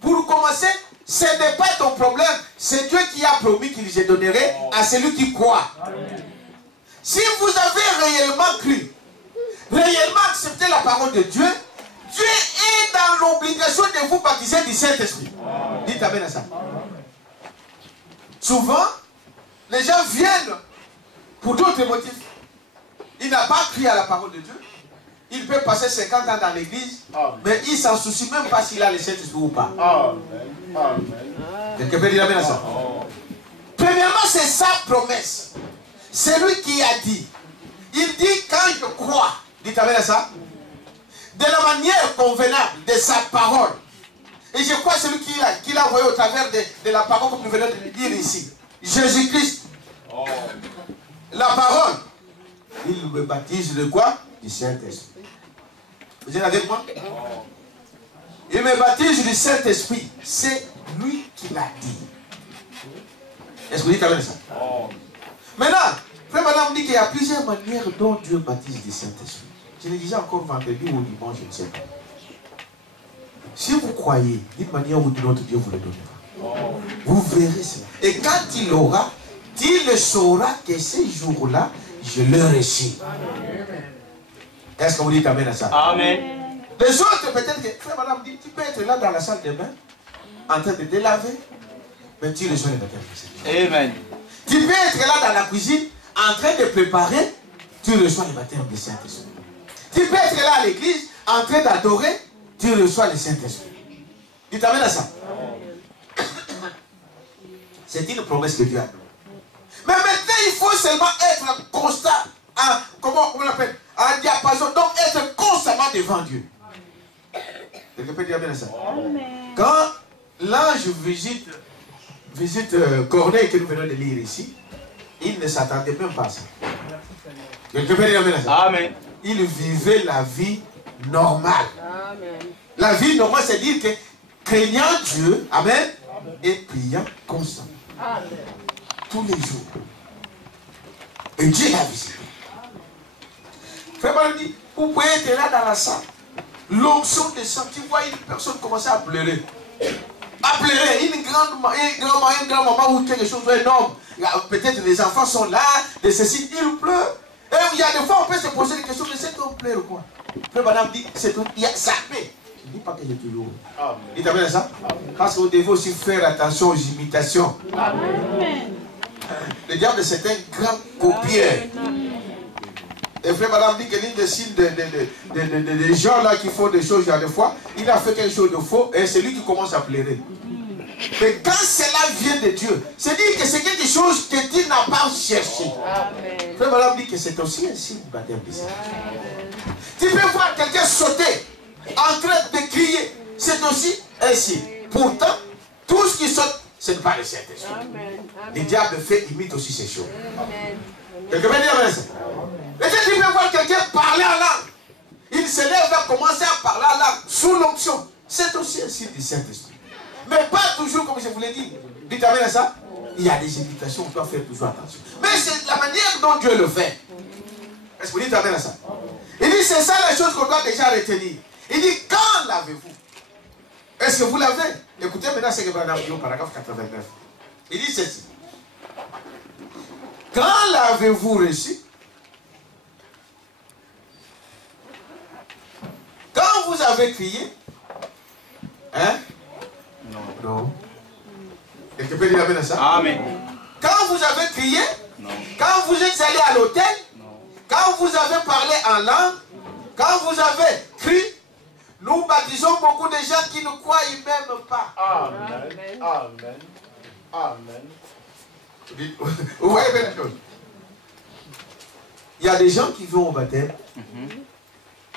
Pour commencer, ce n'est pas ton problème. C'est Dieu qui a promis qu'il se donnerait à celui qui croit. Si vous avez réellement cru, réellement accepté la parole de Dieu, Dieu est dans l'obligation de vous baptiser du Saint-Esprit. Dites amen à ça. Souvent, les gens viennent pour d'autres motifs. Il n'a pas cru à la parole de Dieu. Il peut passer 50 ans dans l'église, mais il ne s'en soucie même pas s'il a le Saint-Esprit ou pas. Quelqu'un peut dire amen à ça? Premièrement, c'est sa promesse. C'est lui qui a dit. Il dit quand je crois, dites amen à ça, de la manière convenable de sa parole. Et je crois celui qui l'a envoyé au travers de la parole que nous venons de le dire ici. Jésus-Christ. La parole. Il me baptise de quoi? Du Saint-Esprit. Vous êtes avec moi? Il me baptise du Saint-Esprit. C'est lui qui l'a dit. Est-ce que vous dites amen ça? Maintenant, frère madame dit qu'il y a plusieurs manières dont Dieu baptise du Saint-Esprit. Je le disais encore vendredi ou dimanche, je ne sais pas. Si vous croyez, d'une manière ou d'une autre, Dieu vous le donnera. Vous verrez cela. Et quand il aura, il le saura que ces jours-là, je le reçus. Est-ce que vous dites amen à ça? Amen. Les autres, peut-être que, frère madame dit, tu peux être là dans la salle de bain, en train de te laver, mais tu reçois le baptême du Saint-Esprit. Amen. Tu peux être là dans la cuisine, en train de préparer, tu reçois le baptême du Saint-Esprit. Tu peux être là à l'église, en train d'adorer, tu reçois le Saint-Esprit. Tu t'amènes à ça? C'est une promesse que Dieu a donnée. Mais maintenant, il faut seulement être constant, comment on l'appelle? En diapason, donc être constamment devant Dieu. Quelqu'un peut dire amen à ça? Quand l'ange visite Corneille que nous venons de lire ici, il ne s'attendait même pas à ça. Quelqu'un peut dire amen à ça? Amen. Il vivait la vie normale. Amen. La vie normale, c'est dire que craignant Dieu, amen, et priant constamment. Amen. Tous les jours. Et Dieu l'a visité. Frère Marie dit, vous pouvez être là dans la salle. L'onction descend, tu vois une personne commencer à pleurer. À pleurer, une grand-maman ou quelque chose d'énorme. Peut-être les enfants sont là, de ceci, ils pleurent. Et il y a des fois, on peut se poser des questions, mais c'est ton plaît ou quoi? Frère Madame dit, c'est tout, il y a ça paix. Je ne dis pas que j'ai toujours. Il t'a bien ça? Parce que vous devez aussi faire attention aux imitations. Amen. Le diable, c'est un grand copieur. Et frère Madame dit que l'une des signes des gens là qui font des choses, il y a des fois, il a fait quelque chose de faux et c'est lui qui commence à pleurer. Mais quand cela vient de Dieu, c'est dire que c'est quelque chose que tu n'as pas cherché. Amen. Frère Madame dit que c'est aussi un signe du baptême du Saint-Esprit. Tu peux voir quelqu'un sauter en train de crier, c'est aussi un signe. Pourtant, tout ce qui saute, ce n'est pas le Saint-Esprit. Le diable imite aussi ces choses. Quelqu'un peut dire amen. Et tu peux voir quelqu'un parler en langue. Il se lève et commencer à parler en langue sous l'onction. C'est aussi un signe du Saint-Esprit. Mais pas toujours comme je vous l'ai dit. Dites amen à ça. Il y a des invitations, on doit faire toujours attention. Mais c'est la manière dont Dieu le fait. Est-ce que vous dites amen à ça? Il dit c'est ça la chose qu'on doit déjà retenir. Il dit quand l'avez-vous? Est-ce que vous l'avez? Écoutez maintenant ce que Branham dit au paragraphe 89. Il dit ceci. Quand l'avez-vous reçu? Quand vous avez crié? Hein? Non. Quelqu'un peut dire amen à ça? Amen. Quand vous avez crié? Non. Quand vous êtes allé à l'hôtel? Non. Quand vous avez parlé en langue? Quand vous avez crié? Nous baptisons beaucoup de gens qui ne croient même pas. Amen. Amen. Amen. Vous voyez bien la chose? Il y a des gens qui vont au baptême.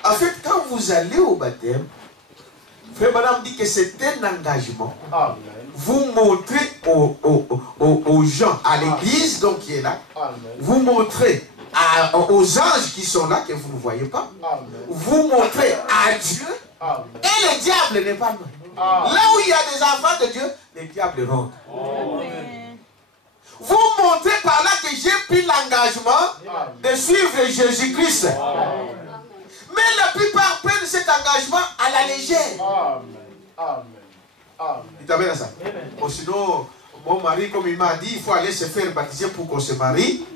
En fait, quand vous allez au baptême, frère Madame dit que c'est un engagement. Amen. Vous montrez aux gens, à l'église donc qui est là, amen. Vous montrez aux anges qui sont là, que vous ne voyez pas, amen. Vous montrez à Dieu, amen. Et le diable n'est pas loin. Là où il y a des enfants de Dieu, le diable rentre. Amen. Vous montrez par là que j'ai pris l'engagement de suivre Jésus-Christ. Mais la plupart prennent cet engagement à la légère. Amen. Amen. Amen. Il t'amène à ça. Bon, sinon, mon mari, comme il m'a dit, il faut aller se faire baptiser pour qu'on se marie.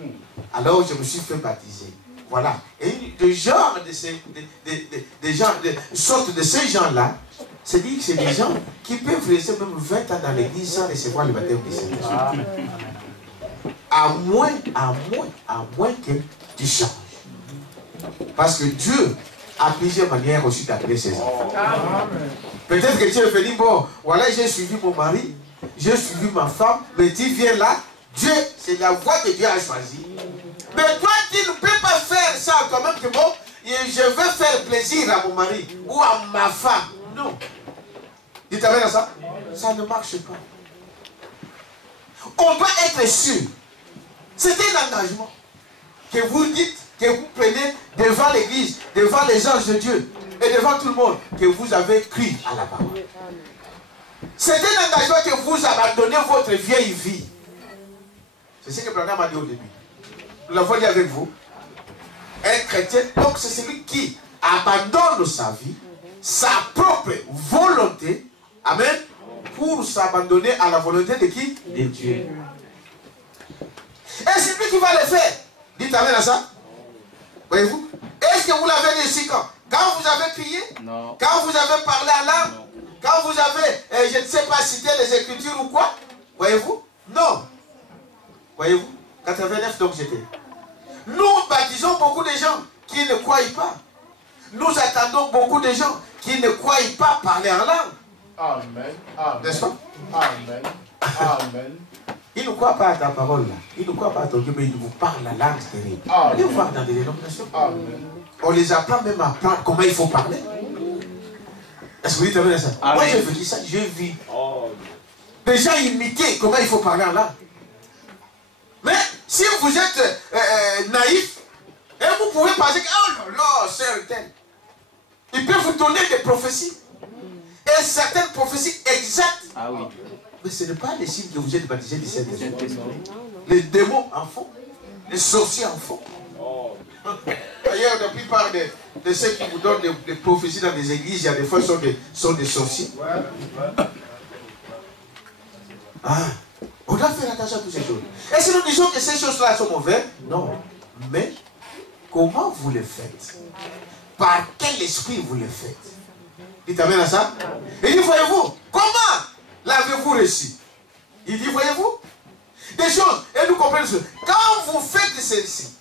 Alors, je me suis fait baptiser. Voilà. Et le genre de ces, sorte de ces gens-là, c'est dire que c'est des gens qui peuvent rester même 20 ans dans l'église sans recevoir le baptême du Saint-Esprit. À moins que tu changes. Parce que Dieu a plusieurs manières aussi d'appeler ses enfants. Peut-être que tu es venu, bon, voilà, j'ai suivi mon mari, j'ai suivi ma femme, mais tu viens là, Dieu, c'est la voie que Dieu a choisie. Mais toi, tu ne peux pas faire ça quand même que bon, je veux faire plaisir à mon mari ou à ma femme. Non. Tu t'amènes à ça? Ça ne marche pas. On doit être sûr. C'est un engagement que vous dites, que vous prenez devant l'église, devant les anges de Dieu et devant tout le monde, que vous avez cru à la parole. C'est un engagement que vous abandonnez votre vieille vie. C'est ce que Branham a dit au début. Nous l'avons dit avec vous. Un chrétien, donc c'est celui qui abandonne sa vie, sa propre volonté, amen, pour s'abandonner à la volonté de qui? De Dieu. Et c'est lui qui va le faire. Dites amen à ça. Voyez-vous? Est-ce que vous l'avez dit ici quand? Quand vous avez crié? Non. Quand vous avez parlé en langue? Quand vous avez, je ne sais pas, cité les Écritures ou quoi? Voyez-vous? Non. Voyez-vous? 89, donc j'étais. Nous baptisons beaucoup de gens qui ne croient pas. Nous attendons beaucoup de gens qui ne croient pas parler en langue. Amen. N'est-ce pas? Amen. Amen. Ils ne croient pas à ta parole là. Ils ne croient pas à ton Dieu, mais ils vous parlent la langue terrible. Allez voir dans des dénominations. On les apprend même à apprendre comment il faut parler. Est-ce que vous dites ça? Amen. Moi j'ai vécu ça, j'ai vu. Les gens imiter comment il faut parler en langue. Mais si vous êtes naïf, et vous pouvez penser que, oh là là, c'est un tel. Il peut vous donner des prophéties. Et certaines prophéties exactes. Ah oui. Mais ce n'est pas les signes que vous êtes baptisés du Saint-Esprit. Les démons en font. Les sorciers en font. D'ailleurs, la plupart de ceux qui vous donnent des prophéties dans les églises, il y a des fois sont des sorciers. Ah, on doit faire attention à toutes ces choses. Et si nous disons que ces choses-là sont mauvaises, non. Mais comment vous le faites? Par quel esprit vous le faites? Dites amen à ça. Il dit, voyez-vous, comment l'avez-vous reçu? Il dit, voyez-vous, des choses, et nous comprenons ce. Quand vous faites celle-ci,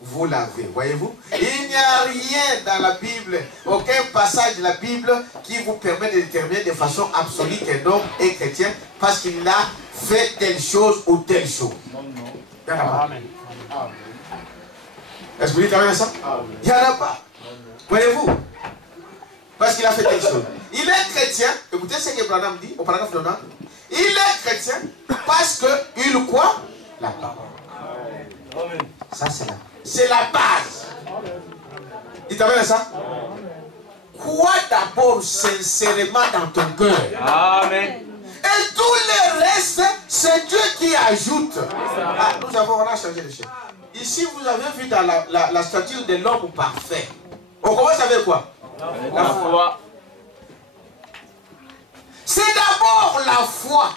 vous l'avez, voyez-vous. Il n'y a rien dans la Bible, aucun passage de la Bible qui vous permet de déterminer de façon absolue qu'un homme est chrétien parce qu'il a fait telle chose ou telle chose. Non, non. Il n'y en a pas. Amen. Est-ce que vous dites amen à ça? Il n'y en a pas. Voyez-vous, parce qu'il a fait telle chose. Il est chrétien, écoutez ce que Branham dit au paragraphe 90. Il est chrétien parce qu'il croit la parole. Ça, c'est la base. Dites amen à ça. Crois d'abord sincèrement dans ton cœur. Amen. Et tout le reste, c'est Dieu qui ajoute. Ah, on a changé de chef. Ici, vous avez vu dans la statue de l'homme parfait. On commence avec quoi? La foi. C'est d'abord la foi.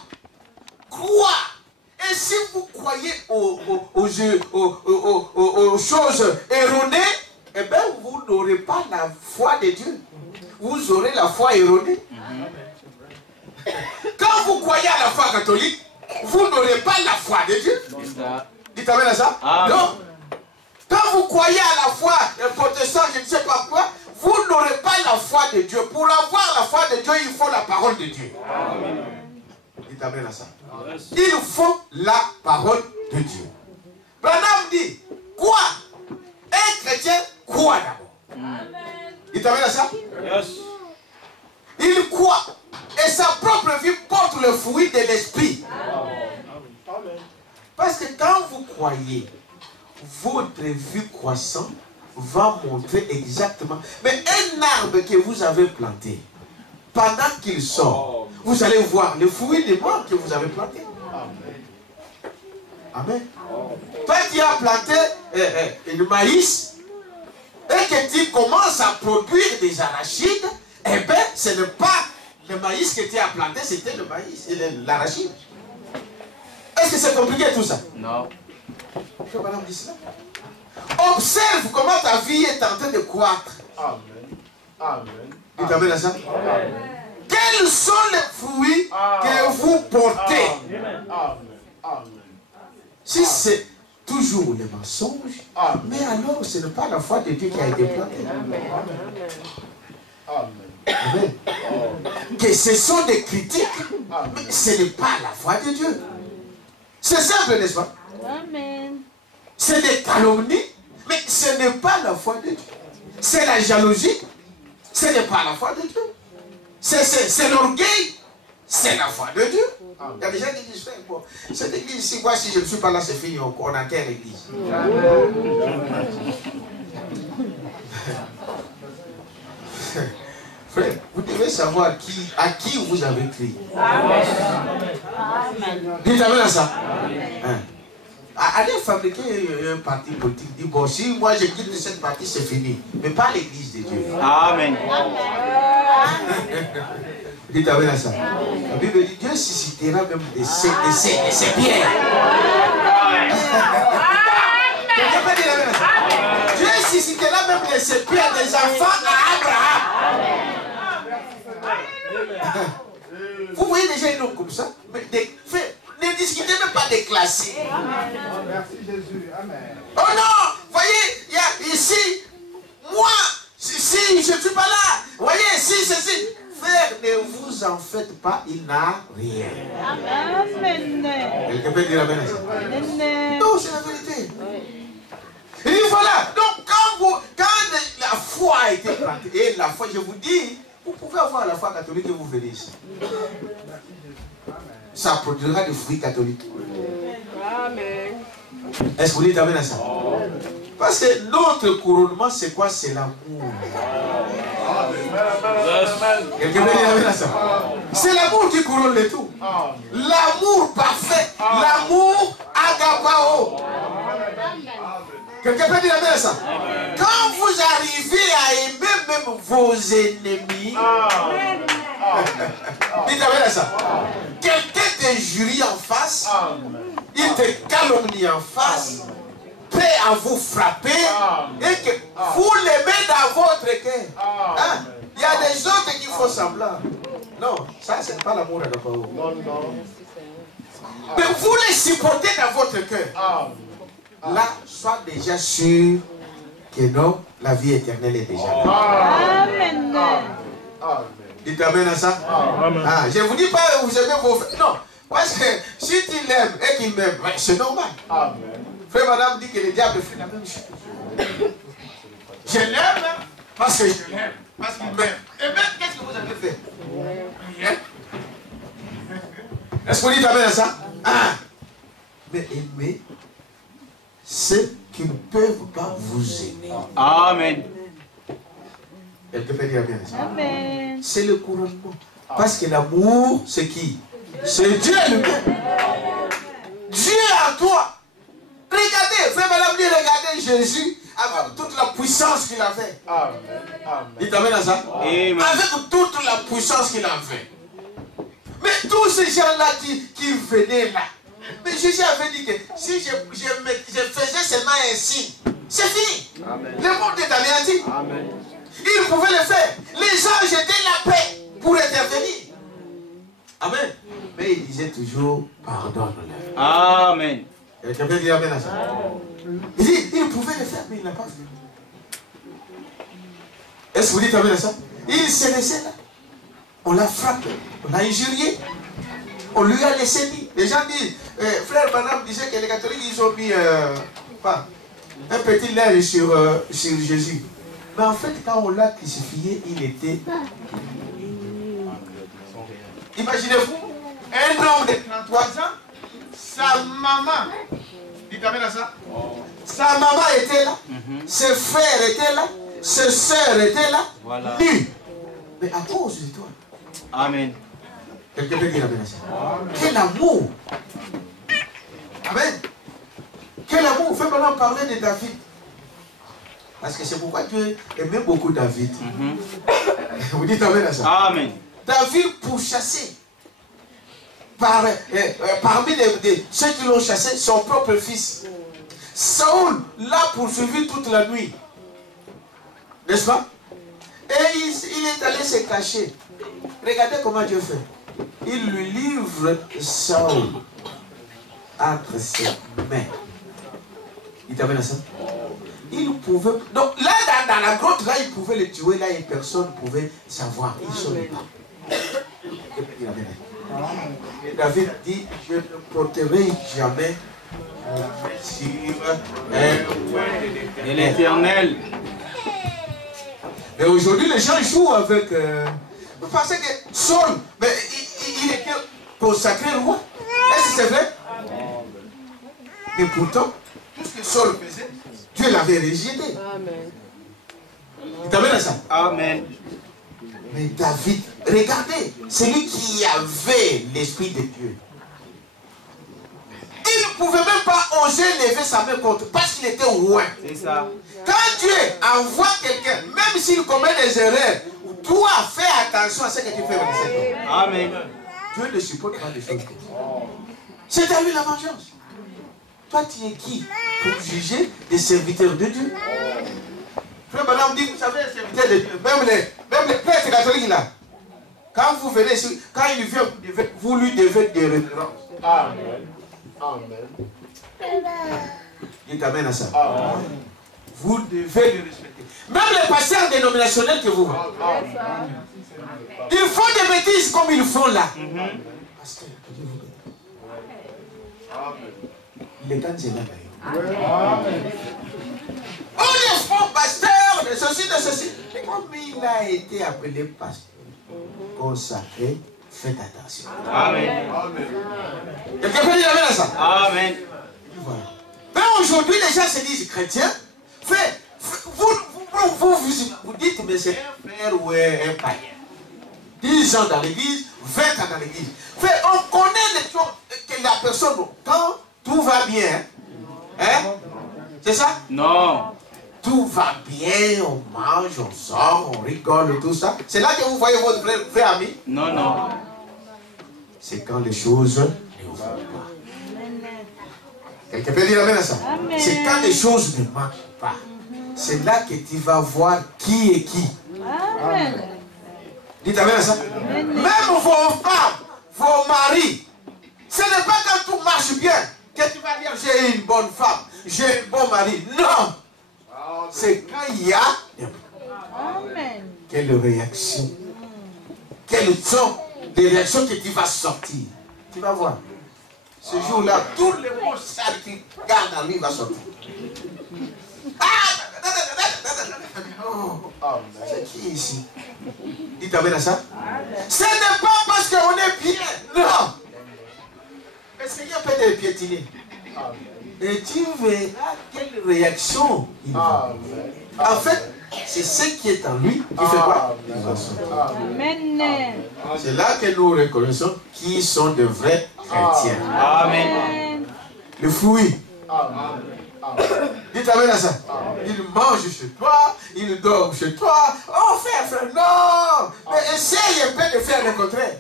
Croire. Et si vous croyez aux choses erronées, eh bien, vous n'aurez pas la foi de Dieu. Vous aurez la foi erronée. Quand vous croyez à la foi catholique, vous n'aurez pas la foi de Dieu. Dites amen à ça. Non. Quand vous croyez à la foi protestante, je ne sais pas quoi, vous n'aurez pas la foi de Dieu. Pour avoir la foi de Dieu, il faut la parole de Dieu. Amen. Dites amen à ça. Il faut la parole de Dieu. Branham dit, quoi? Un chrétien croit d'abord. Dites amen à ça. Yes. Il croit. Et sa propre vie porte le fruit de l'esprit. Parce que quand vous croyez, votre vie croissante va montrer exactement. Mais un arbre que vous avez planté, pendant qu'il sort, vous allez voir le fruit des mois que vous avez planté. Amen. Toi qui as planté le maïs et que tu commences à produire des arachides, eh bien, ce n'est pas le maïs que tu as planté, c'était le maïs, l'arachide. Est-ce que c'est compliqué tout ça? Non. Que madame dit cela? Observe comment ta vie est en train de croître. Amen. Amen. Tu t'amènes à ça? Amen. Quels sont les fruits que vous portez? Amen. Amen. Si c'est toujours les mensonges, mais alors ce n'est pas la foi de Dieu qui a été plantée. Amen. Que ce sont des critiques, mais ce n'est pas la foi de Dieu. C'est simple, n'est-ce pas? Amen. C'est des calomnies, mais ce n'est pas la foi de Dieu. C'est la jalousie, ce n'est pas la foi de Dieu. C'est l'orgueil, c'est la foi de Dieu. Il y a des gens qui disent, bon, cette église ici, moi si je ne suis pas là, c'est fini, on enterre l'église. Frère, vous devez savoir à qui vous avez crié. Amen. Dites amen à ça. Hein? Allez fabriquer un parti politique. Dites, bon, si moi je quitte cette partie, c'est fini. Mais pas l'église de Dieu. Amen. Dites amen à ça. La Bible dit, Dieu suscitera même des pierres. Quelqu'un peut dire amen à ça? Dieu suscitera même des pierres, des enfants à Abraham. Vous voyez déjà une homme comme ça, mais ne discutez même pas des classiques. Merci Jésus. Amen. Oh non, voyez, il y a ici, moi, si je ne suis pas là, voyez, si ceci. Frère, ne vous en faites pas, il n'a rien. Amen. Quelqu'un peut dire amen à ça? Amen. Non, c'est la vérité. Il dit voilà, donc quand la foi a été plantée, et la foi, je vous dis, vous pouvez avoir la foi catholique et vous venez ici. Ça produira des fruits catholiques. Amen. Est-ce que vous dites amen à ça? Parce que notre couronnement, c'est quoi? C'est l'amour. Quelqu'un peut dire amen à ça? C'est l'amour qui couronne le tout. L'amour parfait. L'amour agapao. Quelqu'un peut dire amen à ça? Quand vous arrivez à aimer même vos ennemis, dites amen à ça. Quelqu'un te jurie en face, il te calomnie en face, prêt à vous frapper et que vous l'aimez dans votre cœur. Hein? Il y a des autres qui font semblant. Non, ça c'est pas l'amour à la parole. Non, non. Mais vous les supportez dans votre cœur. Là, sois déjà sûr que non, la vie éternelle est déjà là. Amen. Dites amen à ça. Ah, je ne vous dis pas que vous aimez vos frères. Non, parce que si tu l'aimes et qu'il m'aime, c'est normal. Frère, madame dit que le diable fait la même chose. Je l'aime parce que je l'aime, parce qu'il m'aime. Et même, qu'est-ce que vous avez fait? Rien. Est-ce que vous dites amen à ça? Ah. Mais aimez ceux qui ne peuvent pas vous aimer. Amen. Quelqu'un peut dire amen à ça? Amen. C'est le couronnement. Parce que l'amour, c'est qui? C'est Dieu lui-même. Dieu en toi. Regardez, frère madame dit, regardez Jésus avec toute la puissance qu'il avait. Il t'amène à ça? Amen. Avec toute la puissance qu'il avait. Mais tous ces gens-là qui venaient là, mais Jésus avait dit que si je faisais seulement un signe, c'est fini. Le monde est anéanti. Il pouvait le faire. Les gens jetaient la paix pour intervenir. Amen. Mais il disait toujours, pardonne-leur. Amen. Quelqu'un peut dire amen à ça? Il dit, il pouvait le faire, mais il n'a pas fait. Est-ce que vous dites amen à ça? Il s'est laissé là. On l'a frappé, on l'a injurié. On lui a laissé dire. Les gens disent, frère madame disait que les catholiques, ils ont mis un petit linge sur Jésus. Mais en fait, quand on l'a crucifié, il était... Imaginez-vous, un homme de 33 ans, sa maman, dites amen à ça? Sa maman était là, ses frères étaient là, ses sœurs étaient là, Voilà. nus. Mais à cause de toi. Amen. Quelqu'un peut dire amen à ça? Quel amour! Amen. Quel amour! Fais maintenant parler de David. Parce que c'est pourquoi Dieu aimait beaucoup David. Vous dites amen à ça? Amen. David pourchassé parmi ceux qui l'ont chassé, son propre fils. Saoul l'a poursuivi toute la nuit. N'est-ce pas? Et il est allé se cacher. Regardez comment Dieu fait. Il lui livre Saoul entre ses mains. Il t'amène à ça? Il pouvait... Donc là, dans la grotte, là, il pouvait le tuer, là, et personne ne pouvait savoir. Il ne savait pas. Et David dit, je ne porterai jamais sur De l'Éternel. Mais aujourd'hui, les gens jouent avec... Vous pensez que Saul, mais il était consacré roi. Est-ce que c'est vrai? Et pourtant, tout ce que Saul faisait, Dieu l'avait rejeté. Il t'amène à ça? Amen. Mais David, regardez, celui qui avait l'Esprit de Dieu. Il ne pouvait même pas oser lever sa main contre, parce qu'il était loin. C'est ça. Quand Dieu envoie quelqu'un, même s'il commet des erreurs, toi fais attention à ce que tu fais. Amen. Dieu ne supporte pas les choses comme ça. C'est à lui la vengeance. Toi, tu es qui pour juger des serviteurs de Dieu? Frère madame dit, vous savez, les serviteurs de Dieu, même les prêtres catholiques là, quand vous venez ici, quand il vient, vous lui devez des références. Amen. Amen. Dites amen à ça. Vous devez le respecter. Même les pasteurs dénominationnels que vous voyez. Ils font des bêtises comme ils font là. Pasteur, Dieu vous bénisse. Les gars, c'est là d'ailleurs. On est faux pasteur de ceci, de ceci. Comme il a été appelé pasteur, consacré, faites attention. Amen. Quelqu'un peut dire amen à ça? Amen. Voilà. Mais aujourd'hui, les gens se disent chrétiens. Vous dites, mais c'est un frère ou un païen. 10 ans dans l'église, 20 ans dans l'église. On connaît les choses que la personne, quand tout va bien, hein? C'est ça? Non. Tout va bien, on mange, on sort, on rigole, tout ça. C'est là que vous voyez votre vrai ami? Non, non. C'est quand les choses ne vont pas. Quelqu'un peut dire amen à ça? Amen. C'est quand les choses ne marchent pas. C'est là que tu vas voir qui est qui. Amen. Dites amen à ça. Amen. Même vos femmes, vos maris, ce n'est pas quand tout marche bien que tu vas dire j'ai une bonne femme, j'ai un bon mari. Non. C'est quand il y a Amen. quelle réaction, quelles sont les réactions que tu vas sortir. Tu vas voir. Ce jour-là, tous les mots sales qui gardent en lui vont sortir. Oh, c'est qui ici? Dites amen à ça. Ce n'est pas parce qu'on est bien. Non. Le Seigneur peut te piétiner. Et tu verras quelle réaction il va. En fait, c'est ce qui est en lui qui fait quoi? Amen. C'est là que nous reconnaissons qui sont de vrais chrétiens. Amen. Le fruit. Dites amen à ça. Il mange chez toi, il dort chez toi. Oh frère, non. Mais essaye un peu de faire le contraire.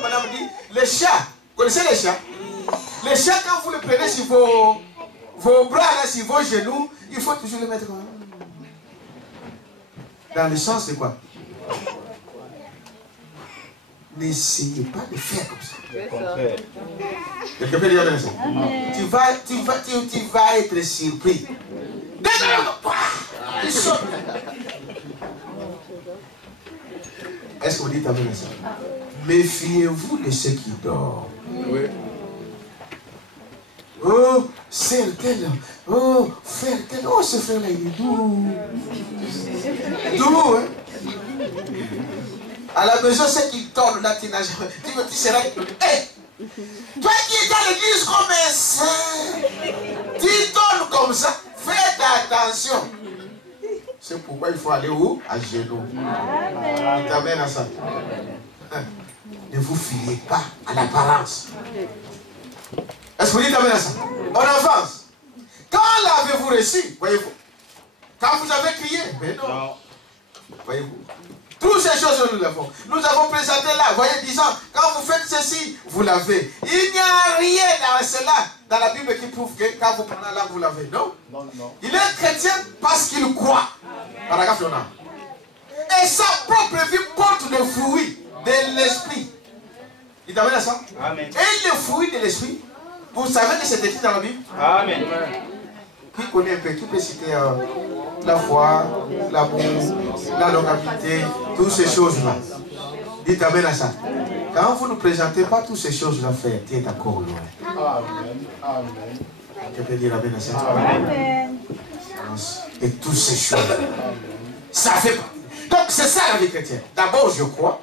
Madame dit, les chats, vous connaissez les chats? Les chats, quand vous les prenez sur vos bras, là, sur vos genoux, il faut toujours les mettre comme ça. Dans le sens de quoi? N'essayez pas de faire comme ça. Quelqu'un peut dire ça? Tu vas être surpris. Est-ce que vous dites amen à ça? Méfiez-vous de ceux qui dorment. Oui. Oh, sœur telle. Oh, frère tel. Oh, ce frère-là, il est doux. Doux, hein? À la maison, ceux qui dorment là, tu n'as jamais. Tu seras. Hey! Toi qui es dans l'église comme un saint, tu donnes comme ça, faites attention. C'est pourquoi il faut aller où? À genoux. Il t'amène à ça. Ne vous fiez pas à l'apparence. Est-ce que vous dites amen à ça? En enfance, quand l'avez-vous reçu? Voyez-vous? Quand vous avez crié? Mais non. Voyez-vous? Toutes ces choses, nous l'avons. Nous avons présenté là, voyez, disant, quand vous faites ceci, vous l'avez. Il n'y a rien dans cela, dans la Bible qui prouve que quand vous prenez là, vous l'avez. Non? Non, non. Il est chrétien parce qu'il croit. Paragraphe 90. Et sa propre vie porte le fruit de l'esprit. Il t'amène à ça? Amen. Et le fruit de l'esprit, vous savez que c'est écrit dans la Bible? Amen. Qui connaît un peu? Qui peut citer la foi, l'amour, la longévité, toutes ces choses-là? Dites amen à ça. Quand vous ne présentez pas toutes ces choses-là, frère, tu es encore loin. Amen. Amen. Tu peux dire amen à ça? Amen. Et toutes ces choses. Ça fait partie. Donc c'est ça la vie chrétienne. D'abord je crois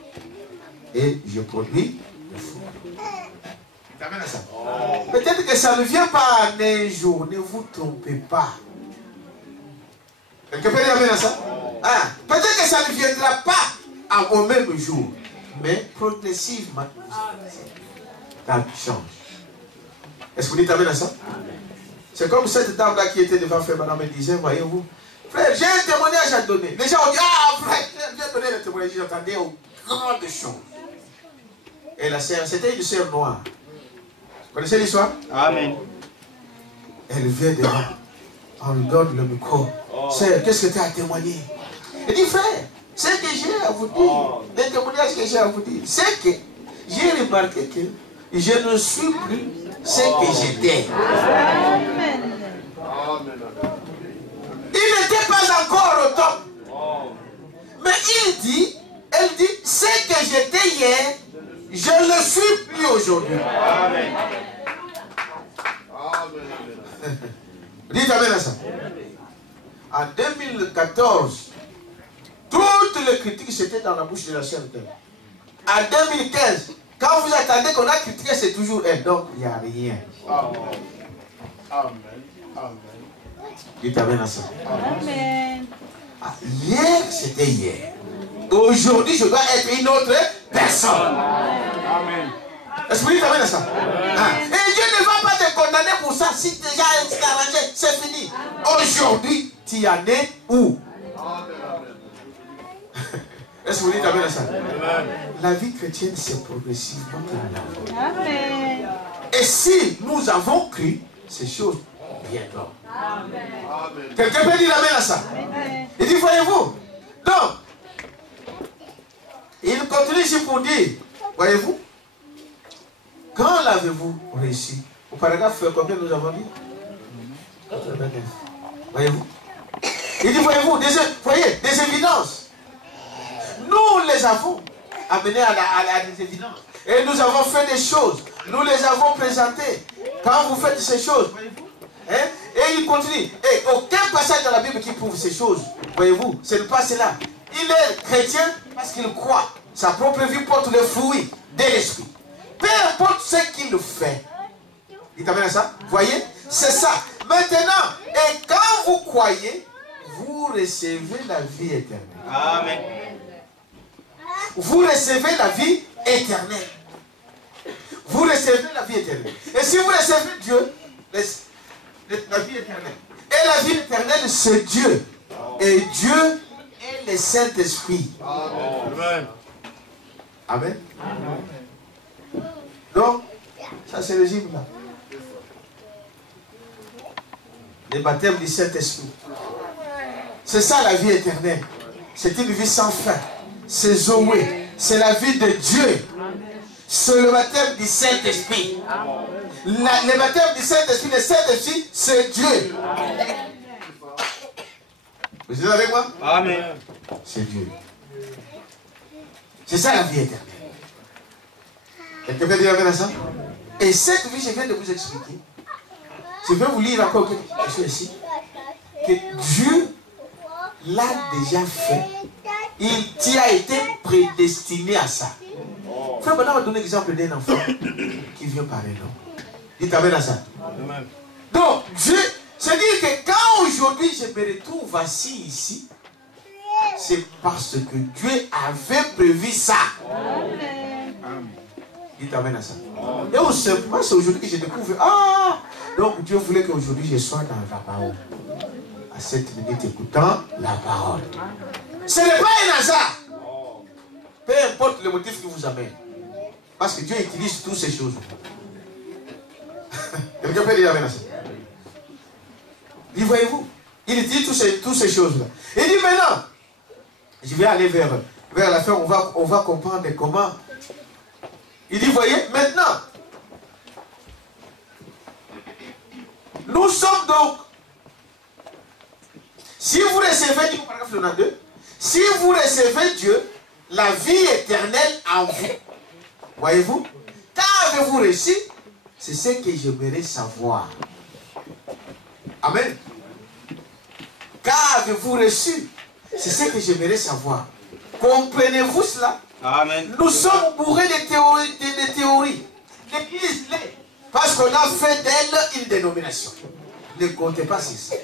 et je produis le fruit. T'amènes à ça. Peut-être que ça ne vient pas en un jour. Ne vous trompez pas. Quelqu'un peut dire amen à ça? Ah, peut-être que ça ne viendra pas au même jour. Mais progressivement, ça change. Est-ce que vous dites amen à ça? C'est comme cette dame-là qui était devant frère madame et disait, voyez-vous, frère, j'ai un témoignage à donner. Les gens ont dit, ah frère, j'ai donné le témoignage, j'attendais aux grandes choses. Et la sœur, c'était une sœur noire. Vous connaissez l'histoire? Amen. Elle vient devant. On lui donne le micro. Sœur, qu'est-ce que tu as à témoigner? Elle dit, frère, ce que j'ai à vous dire, le témoignage que j'ai à vous dire, c'est que j'ai remarqué que je ne suis plus ce que j'étais. Amen. Il n'était pas encore au top. Mais elle dit, ce que j'étais hier, je ne le suis plus aujourd'hui. Amen. Dites amen à ça. En 2014, toutes les critiques c'était dans la bouche de la CNT. En 2015, quand vous attendez qu'on a critiqué, c'est toujours elle. Donc, il n'y a rien. Amen. Amen. Amen. Dites amen à ça. Amen. Ah, hier, c'était hier. Aujourd'hui, je dois être une autre personne. Amen. Est-ce que vous dites amen à ça? Ah. Et Dieu ne va pas te condamner pour ça. Si déjà tu t'es arrangé, c'est fini. Aujourd'hui, tu en es où? Est-ce que vous dites amen à ça? La vie chrétienne, c'est progressivement. Amen. Et si nous avons cru, ces choses viendront. Quelqu'un peut dire amen à ça? Il dit, voyez-vous? Donc, il continue ici pour dire, voyez-vous? Quand l'avez-vous réussi? Au paragraphe combien nous avons dit? 89. Voyez-vous? Il dit, voyez-vous, des évidences. Nous les avons amenées à des évidences. Et nous avons fait des choses. Nous les avons présentées. Quand vous faites ces choses, voyez-vous? Hein? Et il continue. Et aucun passage dans la Bible qui prouve ces choses. Voyez-vous? Ce n'est pas cela. Il est chrétien parce qu'il croit. Sa propre vie porte le fruit de l'esprit. Peu importe ce qu'il fait. Il t'amène à ça? Voyez? C'est ça. Maintenant, et quand vous croyez, vous recevez la vie éternelle. Amen. Vous recevez la vie éternelle. Vous recevez la vie éternelle. Et si vous recevez Dieu, la vie éternelle. Et la vie éternelle, c'est Dieu. Et Dieu est le Saint-Esprit. Amen. Amen. Donc, ça c'est le régime là. Le baptême du Saint-Esprit. C'est ça la vie éternelle. C'est une vie sans fin. C'est Zoé. C'est la vie de Dieu. C'est le baptême du Saint-Esprit. Le baptême du Saint-Esprit, le Saint-Esprit, c'est Dieu. Vous êtes avec moi? Amen. C'est Dieu. C'est ça la vie éternelle. Quelqu'un peut dire amen à ça? Et cette vie, je viens de vous expliquer. Je vais vous lire encore quelque chose ici. Que Dieu l'a déjà fait. Il t'y a été prédestiné à ça. Frère, maintenant, on va donner l'exemple d'un enfant qui vient parler. Il t'amène à ça. Amen. Donc, Dieu, c'est-à-dire que quand aujourd'hui je me retrouve assis ici, c'est parce que Dieu avait prévu ça. Il t'amène à ça. Et au simplement, c'est aujourd'hui que je découvre. Ah! Donc Dieu voulait qu'aujourd'hui je sois dans la parole. À cette minute écoutant la parole. Ce n'est pas un hasard. Peu importe le motif qui vous amène. Parce que Dieu utilise toutes ces choses. Quelqu'un peut dire amen à ça? Il voyez-vous? Il utilise toutes ces choses-là. Il dit maintenant, je vais aller vers la fin, on va comprendre comment. Il dit, voyez, maintenant, nous sommes donc, si vous recevez, Dieu, paragraphe 92, si vous recevez Dieu, la vie éternelle en vous, voyez-vous, qu'avez-vous reçu? C'est ce que j'aimerais savoir. Amen. Qu'avez-vous reçu? C'est ce que j'aimerais savoir. Comprenez-vous cela? Amen. Nous sommes bourrés de théories. L'Église l'est. Parce qu'on a fait d'elle une dénomination. Ne comptez pas sur ça.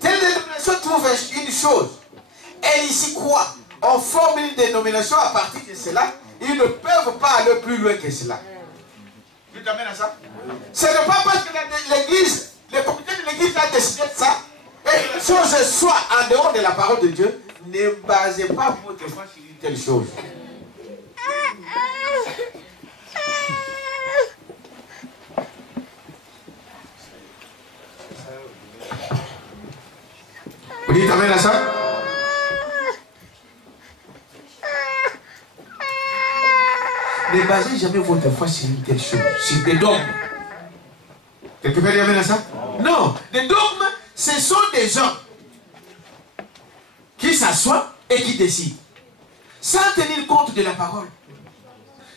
Telle dénomination trouve une chose. Elle ici croit. On forme une dénomination à partir de cela. Ils ne peuvent pas aller plus loin que cela. Tu t'amènes à ça? Ce n'est pas parce que l'Église, le comité de l'Église a décidé de ça. Et que les choses soient en dehors de la parole de Dieu. Ne basez pas votre foi sur une telle chose. Vous dites amen à ça? Ne basez jamais votre foi sur une telle chose, sur des dogmes. Quelqu'un peut dire amen à ça? Non, les dogmes, ce sont des gens qui s'assoient et qui décident, sans tenir compte de la parole.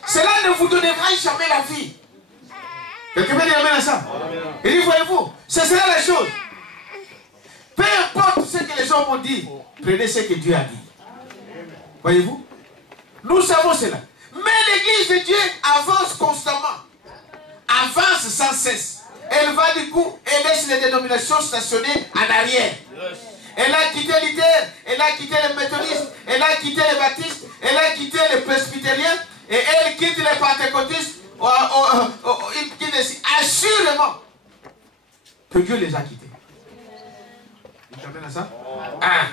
Cela ne vous donnera jamais la vie. Quelqu'un peut dire amen à ça? Et dit, voyez-vous, c'est cela la chose. Peu importe ce que les gens m'ont dit, prenez ce que Dieu a dit. Voyez-vous? Nous savons cela. Mais l'église de Dieu avance constamment. Avance sans cesse. Elle va du coup et laisse les dénominations stationner en arrière. Elle a quitté Luther, elle a quitté les méthodistes, elle a quitté les baptistes, elle a quitté les presbytériens et elle quitte les pentecôtistes. Assurément que Dieu les a quittés. Vous t'amènes à ça? Ah.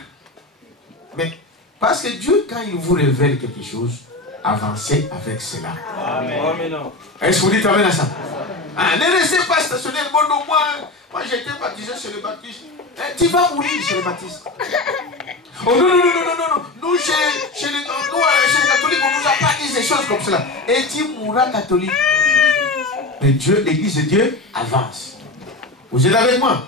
Mais parce que Dieu, quand il vous révèle quelque chose, avancez avec cela. Amen. Est-ce que vous dites amen à ça? Ah, ne restez pas stationné. Bon, non, moi j'ai été baptisé chez le baptiste. Tu vas mourir chez le baptiste. Oh non, non, non, non, non, non. Nous, chez les catholiques, on ne nous a pas dit des choses comme cela. Et tu mourras catholique. Mais Dieu, l'église de Dieu avance. Vous êtes avec moi?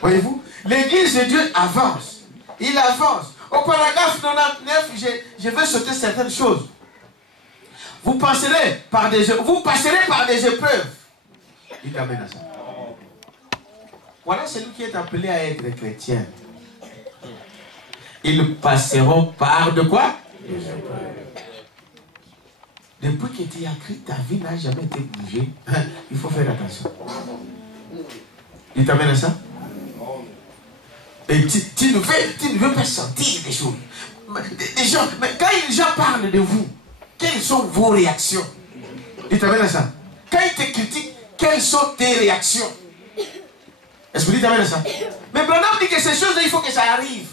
Voyez-vous? L'église de Dieu avance. Il avance. Au paragraphe 99, je vais sauter certaines choses. Vous passerez par des épreuves. Il t'amène à ça. Voilà celui qui est appelé à être chrétien. Ils passeront par de quoi? Des épreuves. Depuis que tu as écrit, ta vie n'a jamais été bougée. Il faut faire attention. Il t'amène à ça? Et tu ne veux pas sentir des choses. Mais quand les gens parlent de vous, quelles sont vos réactions? Il t'amène à ça. Quand ils te critiquent, quelles sont tes réactions? Est-ce que tu t'amènes à ça? Mais Branham dit que ces choses-là, il faut que ça arrive.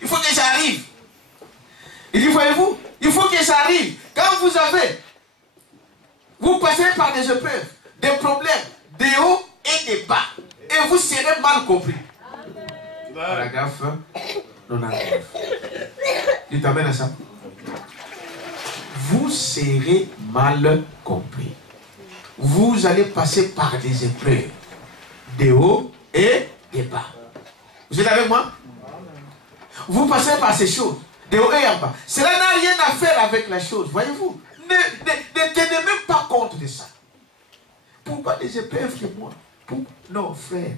Il faut que ça arrive. Il dit, voyez-vous, il faut que ça arrive. Quand vous passez par des épreuves, des problèmes, des hauts et des bas. Et vous serez mal compris. Paragraphe 99. Il t'amène à ça. Vous serez mal compris. Vous allez passer par des épreuves, des hauts et des bas. Vous êtes avec moi? Vous passez par ces choses, des hauts et en bas. Cela n'a rien à faire avec la chose, voyez-vous. Ne tenez même pas compte de ça. Pourquoi des épreuves que moi? Non, frère.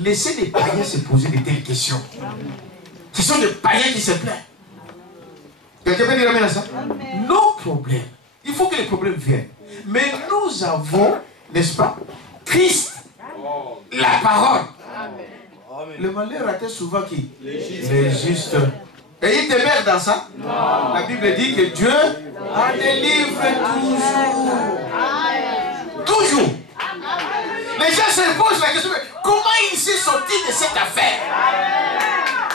Laissez les païens se poser de telles questions. Ce sont des païens qui se plaignent. Quelqu'un peut dire amen à ça? Nos problèmes. Il faut que les problèmes viennent. Mais nous avons, n'est-ce pas, Christ, la parole. Le malheur atteint souvent qui? Les justes. Et il demeure dans ça? Non. La Bible dit que Dieu en délivre toujours. Toujours. Les gens se posent la question, comment il s'est sorti de cette affaire?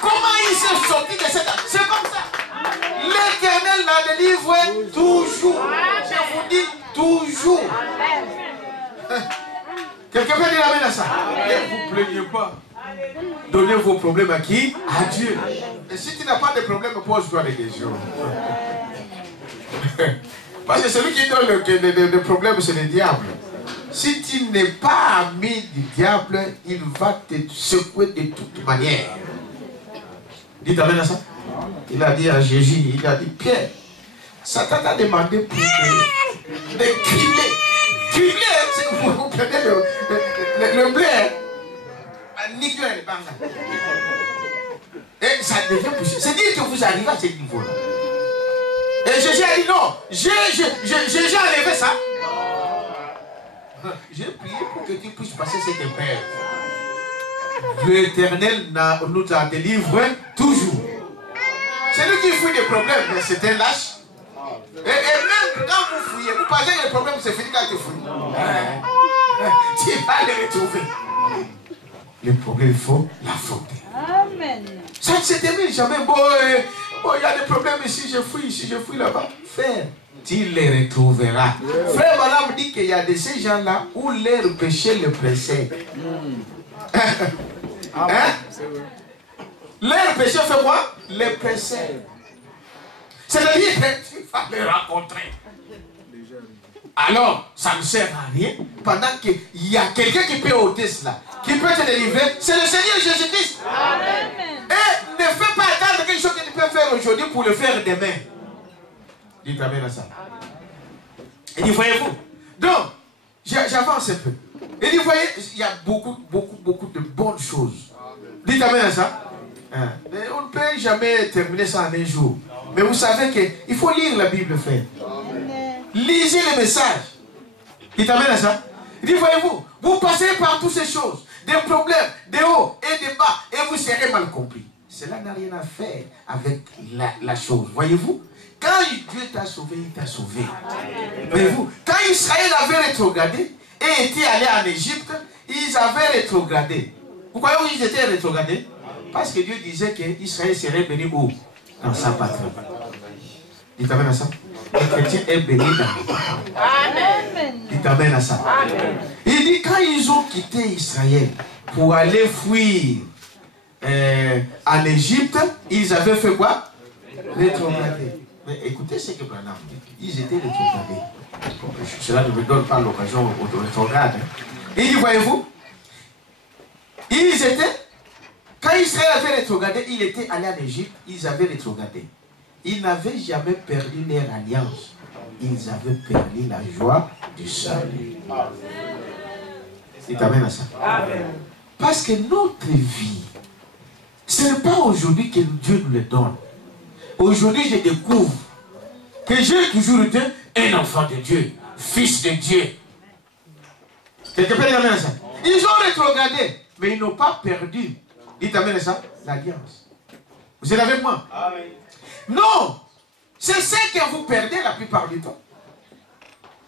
Comment il s'est sorti de cette affaire? C'est comme ça. L'Éternel la délivre toujours. Je vous dis toujours. Quelqu'un peut dire amen à ça? Ne vous plaignez pas. Donnez vos problèmes à qui? À Dieu. Et si tu n'as pas de problème, pose-toi des questions. Parce que celui qui donne le problème, c'est le diable. Si tu n'es pas ami du diable, il va te secouer de toute manière. Dites amen à ça. Il a dit à Jésus, il a dit, Pierre, Satan t'a demandé pour de cribler. Cribler, vous prenez le blé, nickel, et ça devient poussé. C'est dire que vous arrivez à ce niveau-là. Et Jésus a dit, non, j'ai enlevé ça. J'ai prié pour que tu puisses passer cette épreuve. L'Éternel nous a délivré toujours. Celui qui fuit des problèmes, c'est un lâche. Et même quand vous fouillez, vous passez les problèmes, c'est fini quand tu fouilles. Tu vas les retrouver. Les problèmes, il faut l'affronter. Amen. Ça ne se termine jamais. Bon, il y a des problèmes ici, je fouille là-bas. Frère, tu les retrouveras. Frère Balaam dit qu'il y a de ces gens-là où leur péché le précède. Hein? Leur péché fait quoi? Les précède. C'est-à-dire que tu vas les rencontrer. Alors, ça ne sert à rien. Pendant qu'il y a quelqu'un qui peut ôter cela, qui peut te délivrer, c'est le Seigneur Jésus-Christ. Et ne fais pas attendre quelque chose que tu peux faire aujourd'hui pour le faire demain. Dites amen à ça. Et dit, voyez-vous. Donc, j'avance un peu. Et dit, voyez, il y a beaucoup de bonnes choses. Dites amen à ça. Mais on ne peut jamais terminer ça en un jour. Mais vous savez qu'il faut lire la Bible, frère. Lisez les messages. Il t'amène à ça. Il dit, voyez-vous, vous passez par toutes ces choses, des problèmes, des hauts et des bas, et vous serez mal compris. Cela n'a rien à faire avec la chose. Voyez-vous, quand Dieu t'a sauvé, il t'a sauvé. Voyez-vous, quand Israël avait rétrogradé et était allé en Égypte, ils avaient rétrogradé. Vous croyez où ils étaient rétrogradés? Parce que Dieu disait qu'Israël serait béni où? Dans sa patrie. Il t'amène à ça. Le chrétien est béni dans la patrie. Dites amen à ça. Amen. Il dit quand ils ont quitté Israël pour aller fuir en Égypte, ils avaient fait quoi? Rétrogradé. Mais écoutez ce que Branham dit. Ils étaient rétrogradés. Cela ne me donne pas l'occasion au rétrograde. Il dit, voyez-vous, ils étaient, quand Israël avait rétrogradé, il était allé en Égypte, ils avaient rétrogradé. Ils n'avaient jamais perdu leur alliance. Ils avaient perdu la joie du salut. Il t'amène à ça. Amen. Parce que notre vie, ce n'est pas aujourd'hui que Dieu nous le donne. Aujourd'hui, je découvre que j'ai toujours été un enfant de Dieu, fils de Dieu. Quelqu'un peut dire ça? Ils ont rétrogradé, mais ils n'ont pas perdu. Il t'amène ça? L'alliance. Vous êtes avec moi? Amen. Non! C'est ce que vous perdez la plupart du temps.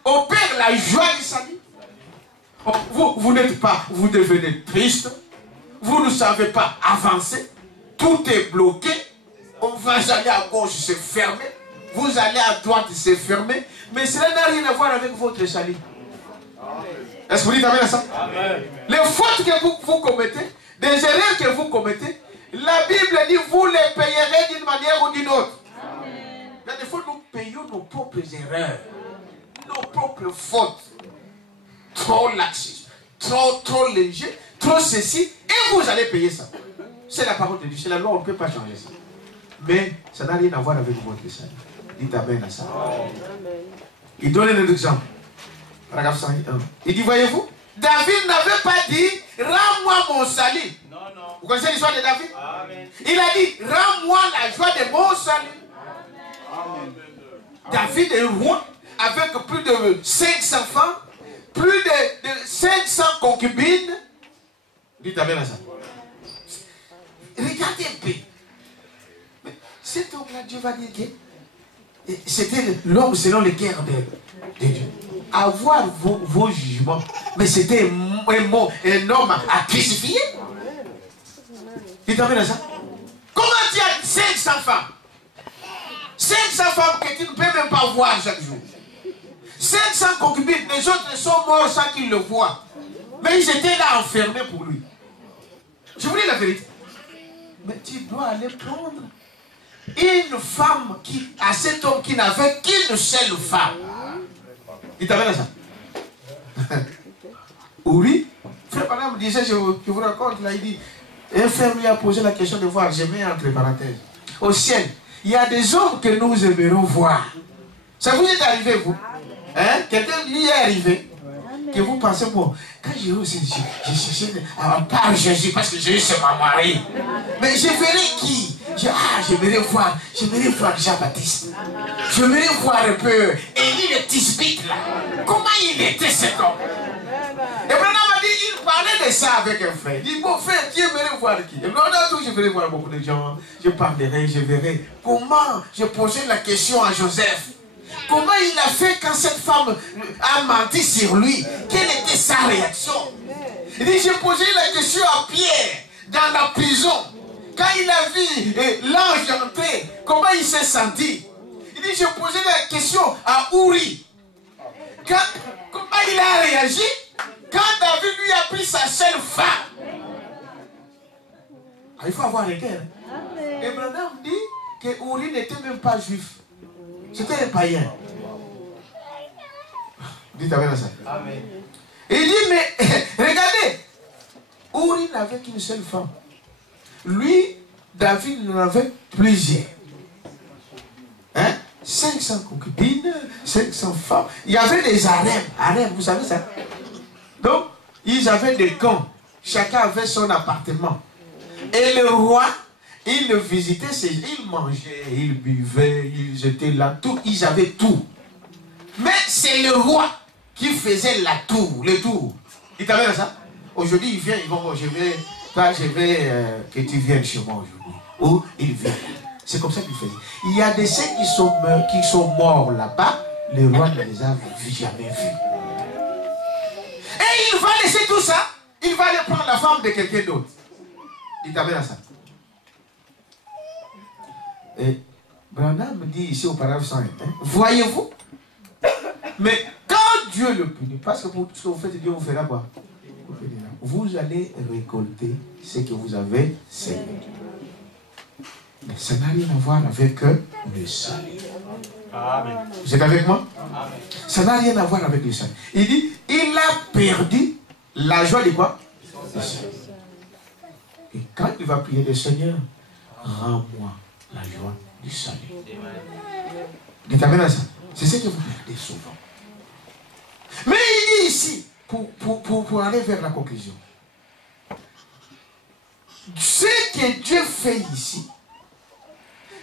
On perd la joie du salut. Vous n'êtes pas, vous devenez triste. Vous ne savez pas avancer. Tout est bloqué. Vous allez à gauche, c'est fermé. Vous allez à droite, c'est fermé. Mais cela n'a rien à voir avec votre salut. Est-ce que vous dites amen à ça? Amen. Les fautes que vous commettez, des erreurs que vous commettez, la Bible dit vous les payerez d'une manière ou d'une autre. Il y a des fois nous payons nos propres erreurs, nos propres fautes. Trop laxisme, trop léger, trop ceci, et vous allez payer ça. C'est la parole de Dieu, c'est la loi, on ne peut pas changer ça. Mais ça n'a rien à voir avec votre salut. Dites amen à ça. Il donne un exemple. Paragraphe 101. Il dit, voyez-vous, David n'avait pas dit, rends-moi mon salut. Non, non. Vous connaissez l'histoire de David? Amen. Il a dit, rends-moi la joie de mon salut. Amen. David est roi avec plus de 500 femmes, plus de 500 concubines. Dites amen à ça. Regardez un peu. Mais cet homme-là, Dieu va dire que c'était l'homme selon le cœur de Dieu. Avoir vos jugements. Mais c'était un homme à crucifier. Dites amen à ça. Comment tu as 500 femmes? 500 femmes que tu ne peux même pas voir chaque jour. 500 concubines, les autres sont morts sans qu'ils le voient. Mais ils étaient là enfermés pour lui. Je vous dis la vérité. Mais tu dois aller prendre une femme à cet homme qui n'avait qu'une seule femme. Il t'avait ça. Oui. Frère Branham disait, je vous raconte, là, il dit, un frère lui a posé la question de voir, je mets entre parenthèses. Au ciel, il y a des hommes que nous aimerons voir. Ça vous est arrivé, vous? Hein? Quelqu'un lui est arrivé. Que vous pensez, bon, quand j'ai cherché à part Jésus, parce que Jésus c'est mon mari. Mais je verrai qui? J'aimerais voir Jean-Baptiste. J'aimerais voir un peu Élie le Tisbite là. Comment il était cet homme? Et maintenant, on m'a dit, il parlait de ça avec un frère. Il dit, bon frère, tu aimerais voir qui? Et maintenant, je verrai voir beaucoup de gens. Je parlerai, je verrai. Comment? Je posais la question à Joseph. Comment il a fait quand cette femme a menti sur lui? Quelle était sa réaction? Il dit, j'ai posé la question à Pierre dans la prison. Quand il a vu l'ange entrer, comment il s'est senti? Il dit, j'ai posé la question à Uri. Comment il a réagi quand David lui a pris sa seule femme? Il faut avoir regard. Et Branham dit que Uri n'était même pas juif. C'était un païen. Dites amen à ça. Amen. Il dit, mais regardez, Uri n'avait qu'une seule femme. Lui, David en avait plusieurs. Hein? 500 concubines, 500 femmes. Il y avait des harems, vous savez ça? Donc, ils avaient des camps. Chacun avait son appartement. Et le roi, il le visitait, il mangeait, il buvait, ils étaient là, tout, ils avaient tout. Mais c'est le roi qui faisait le tour. Il t'avait ça? Aujourd'hui, il vient, ils vont, je vais que tu viennes chez moi aujourd'hui. Ou il vient. C'est comme ça qu'il faisait. Il y a des ceux qui sont morts là-bas, le roi ne les a jamais vus. Et il va laisser tout ça, il va aller prendre la femme de quelqu'un d'autre. Il t'avait ça. Et Branham dit ici au paragraphe 101, voyez-vous, mais quand Dieu le punit, parce que pour tout ce que vous faites, Dieu vous fera quoi? Vous allez récolter ce que vous avez semé. Mais ça n'a rien à voir avec le salut. Amen. Vous êtes avec moi? Amen. Ça n'a rien à voir avec le salut. Il dit, il a perdu la joie de quoi? Et quand il va prier le Seigneur, rends-moi la joie du salut. Dites amen à ça. C'est ce que vous perdez souvent. Mais il dit ici, pour aller vers la conclusion, ce que Dieu fait ici,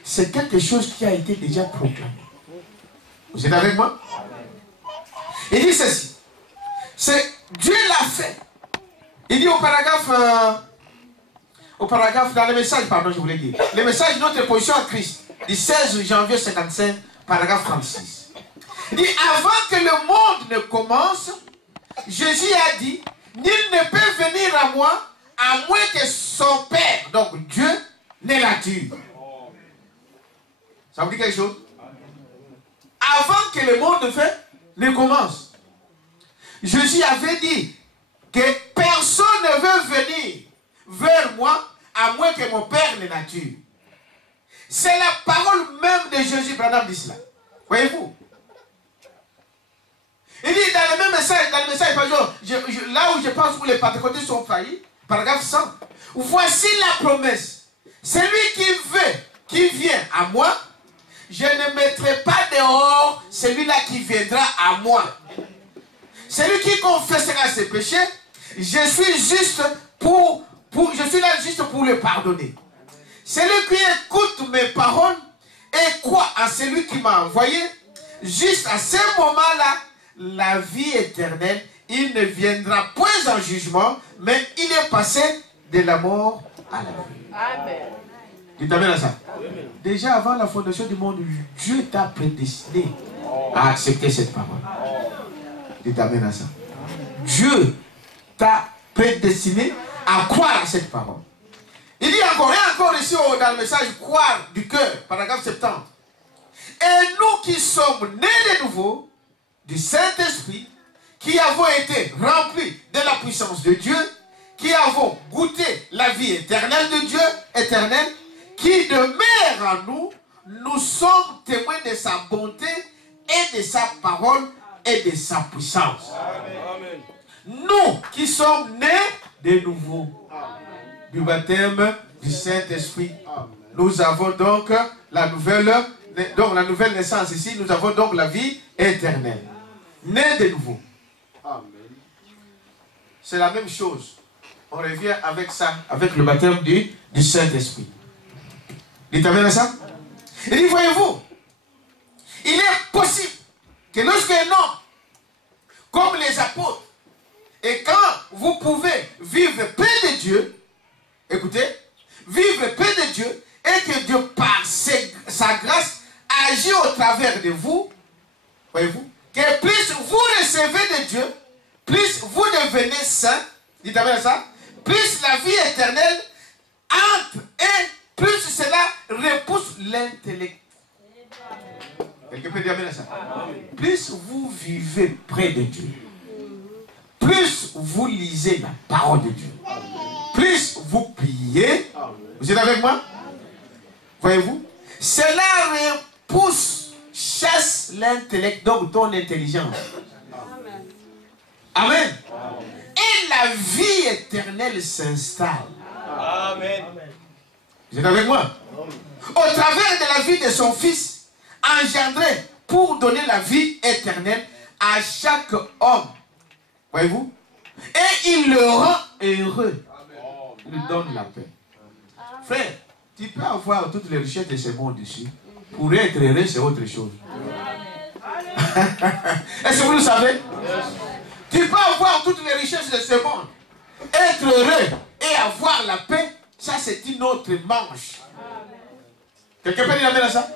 c'est quelque chose qui a été déjà proclamé. Vous êtes avec moi? Il dit ceci. C'est Dieu l'a fait. Il dit au paragraphe, dans le message, pardon, je voulais dire. Le message de notre position en Christ, du 16 janvier 55, paragraphe 36. Il dit, avant que le monde ne commence, Jésus a dit, nul ne peut venir à moi, à moins que son Père, donc Dieu, ne l'attire. Ça vous dit quelque chose? Avant que le monde ne commence, Jésus avait dit que personne ne veut venir vers moi à moins que mon Père ne l'attire. C'est la parole même de Jésus, Branham dit cela. Voyez-vous? Il dit dans le même message, par exemple, là où je pense que les pentecôtistes sont faillis, paragraphe 100, voici la promesse. Celui qui veut, qui vient à moi, je ne mettrai pas dehors celui-là qui viendra à moi. Celui qui confessera ses péchés, je suis là juste pour le pardonner. Celui qui écoute mes paroles et croit en celui qui m'a envoyé, juste à ce moment-là, la vie éternelle, il ne viendra point en jugement, mais il est passé de la mort à la vie. Amen. Dites amen à ça. Amen. Déjà avant la fondation du monde, Dieu t'a prédestiné à accepter cette parole. Dites amen à ça. Dieu t'a prédestiné à croire à cette parole. Il dit encore, et encore ici dans le message, croire du cœur, paragraphe 70. Et nous qui sommes nés de nouveau, du Saint-Esprit, qui avons été remplis de la puissance de Dieu, qui avons goûté la vie éternelle de Dieu, éternelle, qui demeure en nous, nous sommes témoins de sa bonté et de sa parole et de sa puissance. Amen. Nous qui sommes nés de nouveau, du baptême du Saint-Esprit, nous avons donc la nouvelle naissance ici, nous avons donc la vie éternelle. Nés de nouveau. C'est la même chose. On revient avec ça, avec le baptême du Saint-Esprit. Dites amen à ça? Il dit, voyez-vous, il est possible que lorsqu'un homme, comme les apôtres, et quand vous pouvez vivre près de Dieu, écoutez, vivre près de Dieu, et que Dieu, par sa grâce, agit au travers de vous, voyez-vous, que plus vous recevez de Dieu, plus vous devenez saint, dites amen à ça, plus la vie éternelle entre et plus cela repousse l'intellect. Quelqu'un peut dire amen à ça? Plus vous vivez près de Dieu, plus vous lisez la parole de Dieu, plus vous priez, vous êtes avec moi? Voyez-vous? Cela repousse, chasse l'intellect, donc ton intelligence. Amen. Et la vie éternelle s'installe. Amen. Vous êtes avec moi? Au travers de la vie de son Fils, engendré pour donner la vie éternelle à chaque homme. Voyez-vous? Et il le rend heureux. Il lui donne la paix. Frère, tu peux avoir toutes les richesses de ce monde ici. Pour être heureux, c'est autre chose. Est-ce que vous le savez? Tu peux avoir toutes les richesses de ce monde, être heureux et avoir la paix, ça c'est une autre manche. Quelqu'un peut dire amen à ça?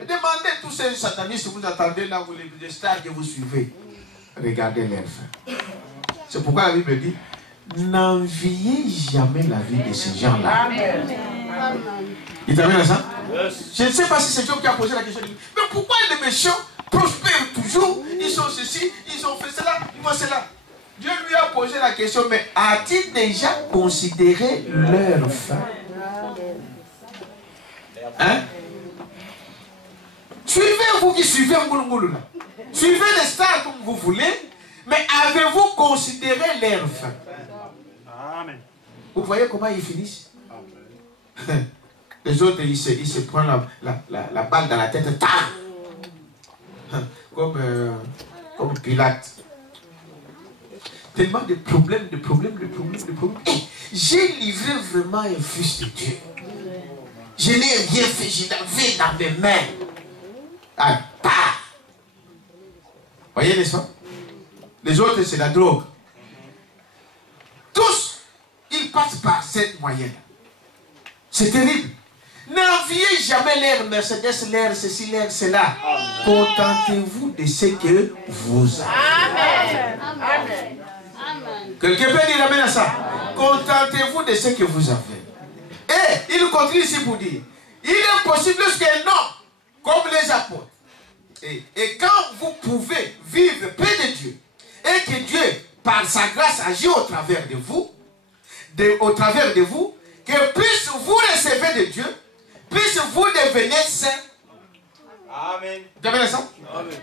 Demandez tous ces satanistes que vous attendez là, les stars que vous suivez. Regardez leur fin. C'est pourquoi la Bible dit, n'enviez jamais la vie de ces gens-là. Il t'amène à ça? Je ne sais pas si c'est Job qui a posé la question. Mais pourquoi les méchants prospèrent toujours? Ils sont ceci, ils ont fait cela, ils font cela. Dieu lui a posé la question, mais a-t-il déjà considéré leur fin? Hein? Suivez-vous qui suivez Ngoulou là. Suivez les stars comme vous voulez, mais avez-vous considéré leur fin? Amen. Vous voyez comment ils finissent? Les autres, ils se prennent la balle dans la tête, comme Pilate. Tellement de problèmes. J'ai livré vraiment un fils de Dieu. Je n'ai rien fait, je l'avais dans mes mains. Ah, bah. Voyez, n'est-ce pas? Les autres, c'est la drogue. Tous, ils passent par cette moyenne. C'est terrible. N'enviez jamais l'air Mercedes, l'air ceci, l'air cela. Contentez-vous de ce que vous avez. Amen. Amen. Quelqu'un peut dire amen à ça? Contentez-vous de ce que vous avez. Et il continue ici pour dire, il est possible qu'un homme, comme les apôtres, et quand vous pouvez vivre près de Dieu, et que Dieu, par sa grâce, agit au travers de vous, que plus vous recevez de Dieu, plus vous devenez saint. Amen. Vous avez ça? Amen.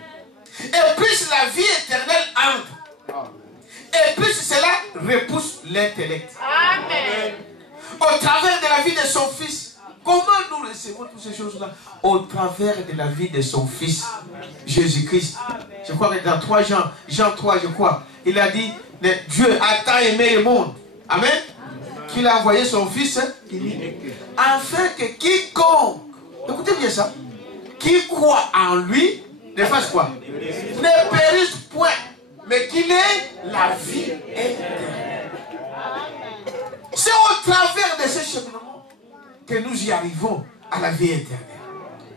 Et plus la vie éternelle entre. Amen. Et plus cela repousse l'intellect. Amen. Au travers de la vie de son fils. Comment nous recevons toutes ces choses-là? Au travers de la vie de son fils, Jésus-Christ. Je crois que dans 3 Jean 3, je crois, il a dit, Dieu a tant aimé le monde. Amen. Qu'il a envoyé son fils afin que quiconque, écoutez bien ça, qui croit en lui, ne fasse quoi? Ne périsse point, mais qu'il ait la vie éternelle. C'est au travers de ce cheminement que nous y arrivons à la vie éternelle.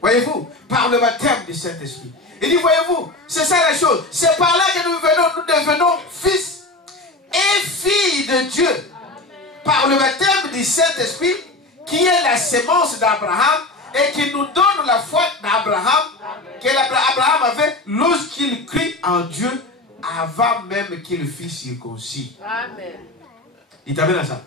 Voyez-vous, par le baptême du Saint-Esprit. Il dit, voyez-vous, c'est ça la chose. C'est par là que nous devenons fils et filles de Dieu. Par le baptême du Saint-Esprit, qui est la sémence d'Abraham et qui nous donne la foi d'Abraham, qu'Abraham avait lorsqu'il crie en Dieu avant même qu'il fût circoncis. Amen. Il t'amène à ça.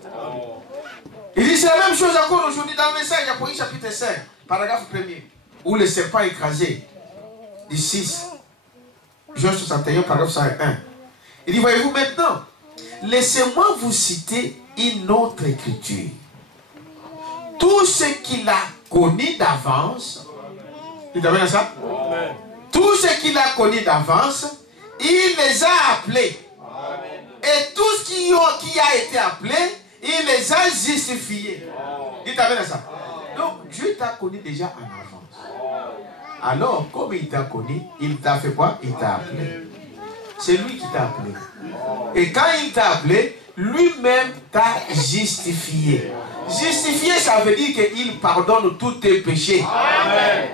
Il dit c'est la même chose encore aujourd'hui dans le message d'Apocalypse chapitre 5, paragraphe 1er, où le serpent écrasé, du 6, Jean 61, paragraphe 101. Il dit, voyez-vous maintenant, laissez-moi vous citer une autre écriture. Tout ce qu'il a connu d'avance, il t'amène à ça? Tout ce qu'il a connu d'avance, il les a appelés. Et tout ce qui a été appelé, il les a justifiés. Il t'amène à ça. Donc, Dieu t'a connu déjà en avance. Alors, comme il t'a connu, il t'a fait quoi? Il t'a appelé. C'est lui qui t'a appelé. Et quand il t'a appelé, lui-même t'a justifié. Justifié, ça veut dire qu'il pardonne tous tes péchés. Amen.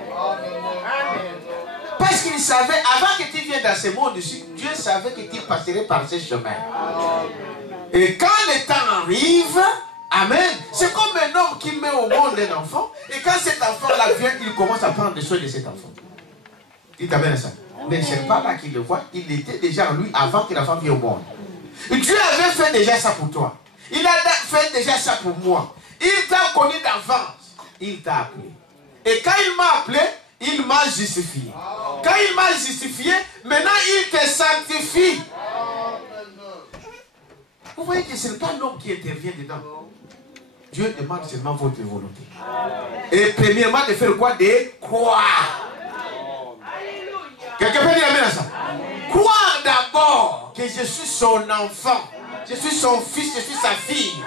Parce qu'il savait, avant que tu viennes dans ce monde ici, Dieu savait que tu passerais par ce chemin. Et quand le temps arrive, amen, c'est comme un homme qui met au monde un enfant, et quand cet enfant-là vient, il commence à prendre soin de cet enfant. Il t'amène à ça. Mais ce n'est pas là qu'il le voit, il était déjà en lui avant que la femme vienne au monde. Dieu avait fait déjà ça pour toi. Il a fait déjà ça pour moi. Il t'a connu d'avance. Il t'a appelé. Et quand il m'a appelé, il m'a justifié. Quand il m'a justifié, maintenant il te sanctifie. Vous voyez que ce n'est pas l'homme qui intervient dedans. Dieu demande seulement votre volonté. Et premièrement, de faire quoi? De croire. Quelqu'un peut dire amen à ça? Croire d'abord que je suis son enfant. Je suis son fils, je suis sa fille.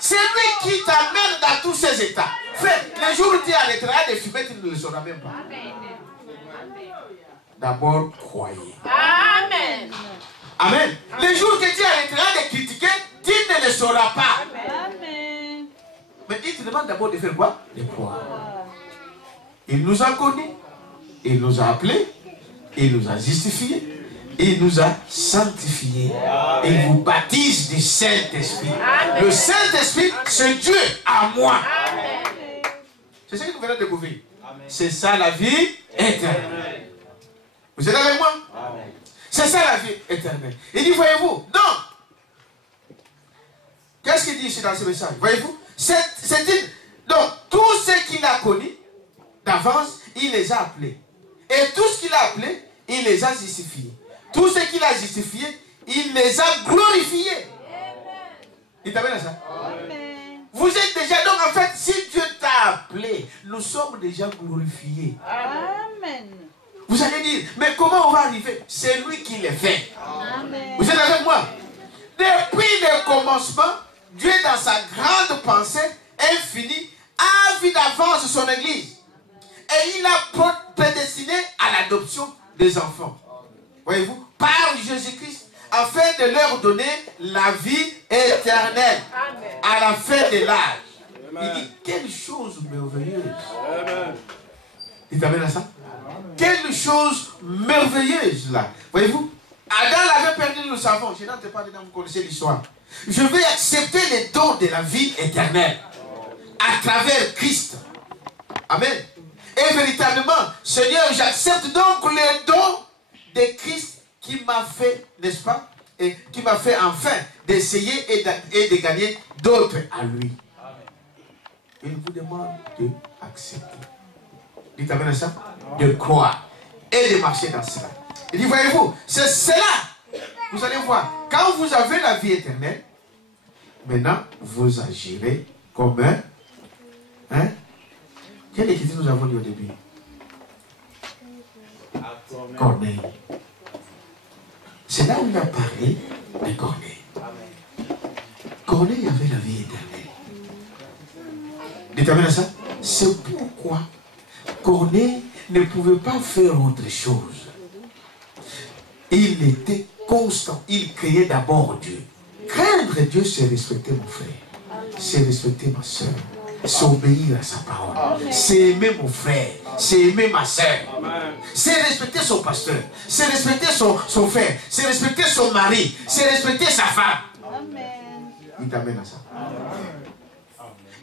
C'est lui qui t'amène dans tous ces états. Frère, les jours où tu arrêteras de fumer, tu ne le sauras même pas. D'abord, croyez. Amen. Amen. Les jours que tu arrêteras de critiquer, tu ne le sauras pas. Amen. Mais il te demande d'abord de faire quoi? De croire. Il nous a connus, il nous a appelés, il nous a justifiés, il nous a sanctifiés. Et il vous baptise du Saint-Esprit. Le Saint-Esprit, c'est Dieu à moi. C'est ce que nous venons de découvrir. C'est ça la vie éternelle. Vous êtes avec moi? C'est ça la vie éternelle. Il dit, voyez-vous, donc, qu'est-ce qu'il dit ici dans ce message? Voyez-vous, donc, tous ceux qu'il a connus d'avance, il les a appelés. Et tout ce qu'il a appelé, il les a justifiés. Tout ce qu'il a justifié, il les a glorifiés. Il t'amène à ça? Amen. Vous êtes déjà, donc en fait, si Dieu t'a appelé, nous sommes déjà glorifiés. Amen. Vous allez dire, mais comment on va arriver? C'est lui qui les fait. Amen. Vous êtes avec moi? Depuis le commencement, Dieu, dans sa grande pensée infinie, a vu d'avance son Église. Et il a prédestiné à l'adoption des enfants. Voyez-vous? Par Jésus-Christ, afin de leur donner la vie éternelle. Amen. À la fin de l'âge. Il dit, quelle chose merveilleuse. Amen. Il t'amène à ça? Quelle chose merveilleuse là. Voyez-vous? Adam l'avait perdu, nous le savons. Je n'entre pas dedans, vous connaissez l'histoire. Je vais accepter les dons de la vie éternelle à travers Christ. Amen. Et véritablement, Seigneur, j'accepte donc les dons de Christ qui m'a fait, n'est-ce pas? Et qui m'a fait enfin d'essayer et de gagner d'autres à lui. Il vous demande d'accepter. Il t'amène à ça? De croire et de marcher dans cela. Il dit, voyez-vous, c'est cela. Vous allez voir, quand vous avez la vie éternelle, maintenant, vous agirez comme un... Hein? Quelle écriture nous avons lu au début? Corneille. C'est là où il a parlé de Corneille. Corneille avait la vie éternelle. Il t'amène à ça? C'est pourquoi Corneille ne pouvait pas faire autre chose. Il était constant. Il criait d'abord Dieu. Craindre Dieu, c'est respecter mon frère. C'est respecter ma soeur. C'est obéir à sa parole. C'est aimer mon frère. C'est aimer ma soeur. C'est respecter son pasteur. C'est respecter son frère. C'est respecter son mari. C'est respecter sa femme. Amen. Il t'amène à ça.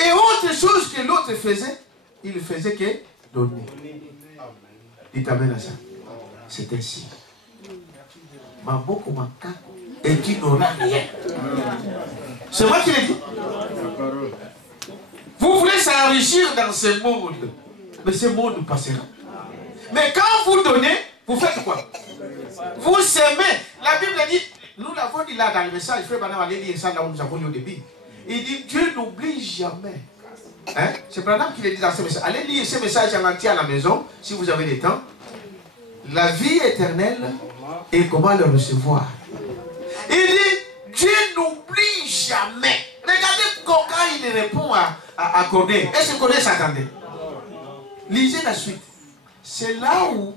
Et autre chose que l'autre faisait, il faisait que donner. Il t'amène à ça. C'est ainsi. Maboko Maka, et tu n'auras rien. C'est moi qui l'ai dit. Vous voulez s'enrichir dans ce monde, mais ce monde passera. Mais quand vous donnez, vous faites quoi? Vous semez. La Bible dit, nous l'avons dit là dans le message, frère Branham allez lire ça là où nous avons lu au début. Il dit, Dieu n'oublie jamais. Hein? C'est Branham qui le dit dans ce message. Allez lire ce message en entier à la maison, si vous avez le temps. La vie éternelle et comment le recevoir. Il dit, Dieu n'oublie jamais. Regardez quand il répond à Corneille. Est-ce que Corneille s'attendait? Lisez la suite. C'est là où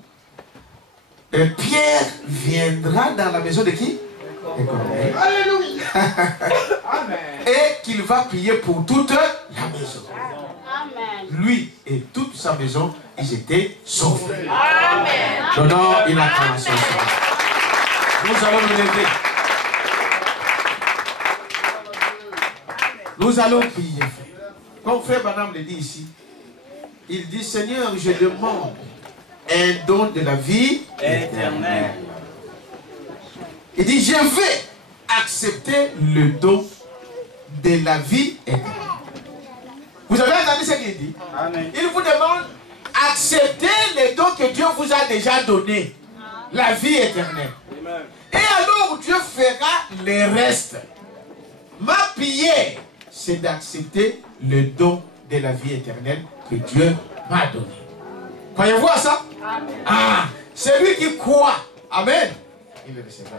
Pierre viendra dans la maison de qui? De Corneille. Alléluia. Et qu'il va prier pour toute la maison. Amen. Lui et toute sa maison, ils étaient sauvés. Amen. Donnons une acclamation. Nous allons nous lever. Nous allons prier, frère. Comme frère Branham le dit ici, il dit, Seigneur, je demande un don de la vie éternelle. Il dit, je vais accepter le don de la vie éternelle. Vous avez entendu ce qu'il dit? Amen. Il vous demande, acceptez les dons que Dieu vous a déjà donnés. La vie éternelle. Amen. Et alors Dieu fera le reste. Ma prière, c'est d'accepter le don de la vie éternelle que Dieu m'a donné. Croyez-vous à ça? Amen. Ah, celui qui croit. Amen. Il le recevra.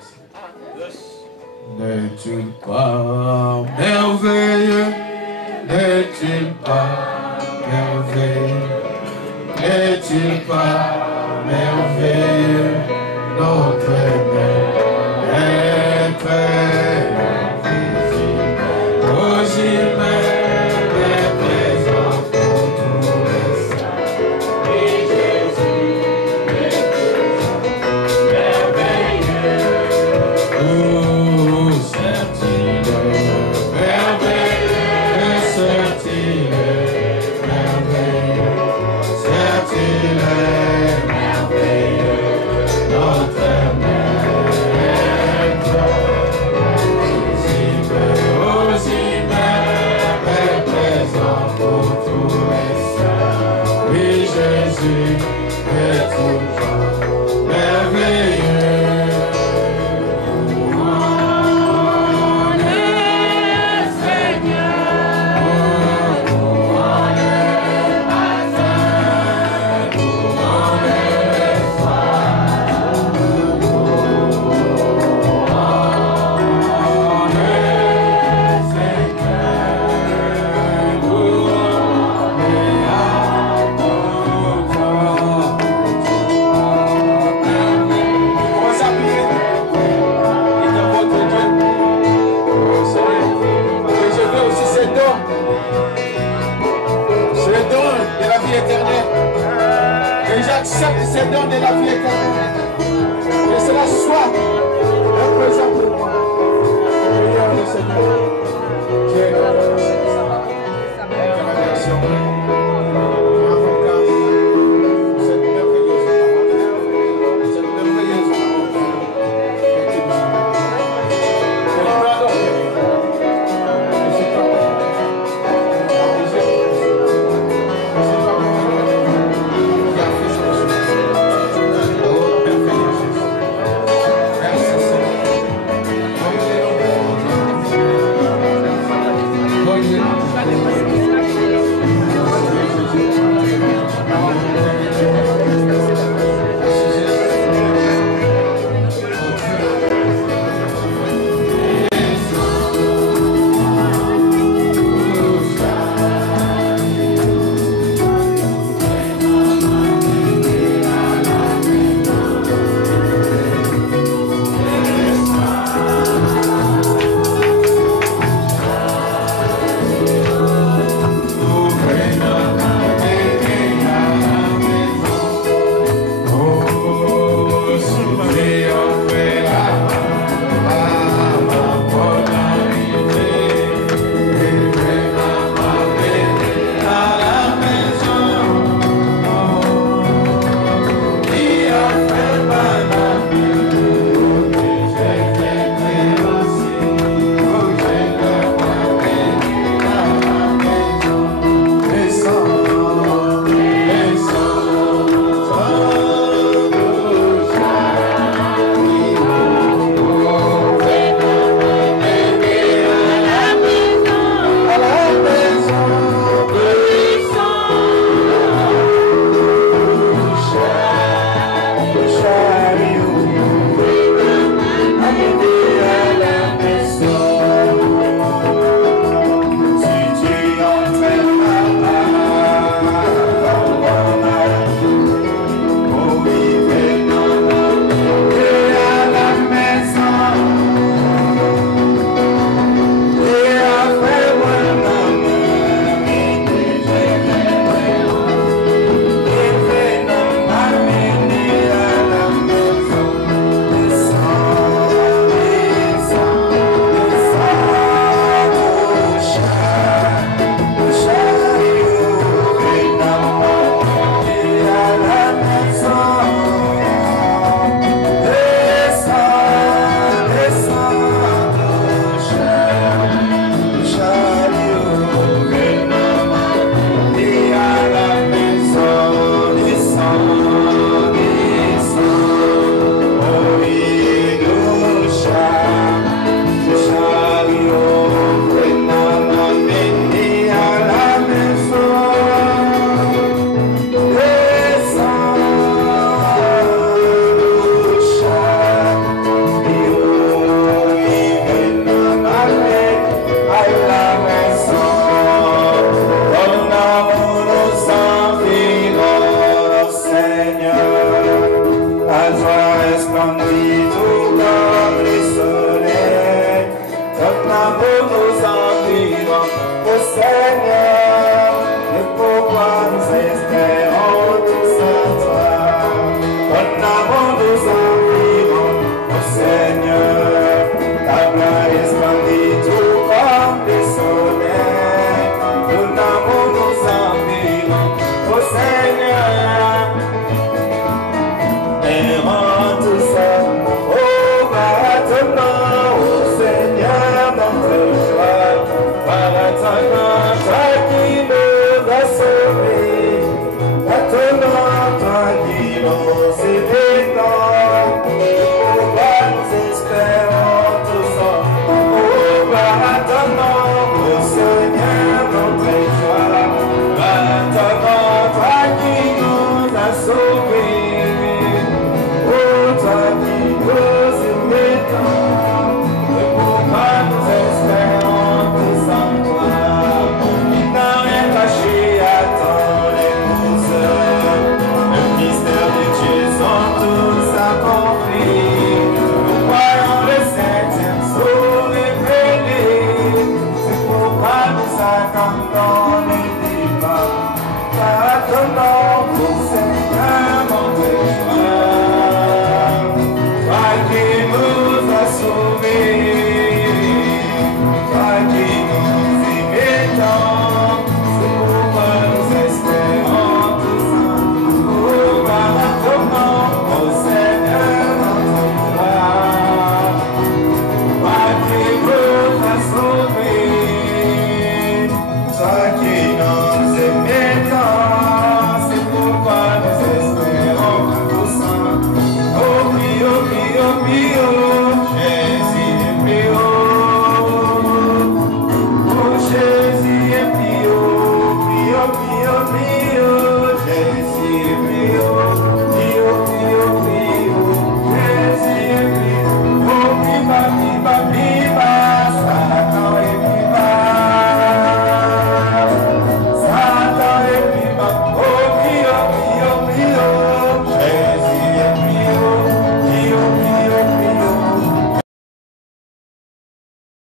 N'est-il pas merveilleux? N'est-il pas merveilleux? N'est-il pas merveilleux? Notre Maître invisible, aussi même est présent pour tous les saints. Et Jésus est présent, merveilleux. Oh, certes-il est merveilleux, certes-il est merveilleux, certes-il est merveilleux, notre joie resplendit tout comme le soleil. Ton amour nous environne, ô Seigneur, le pouvoir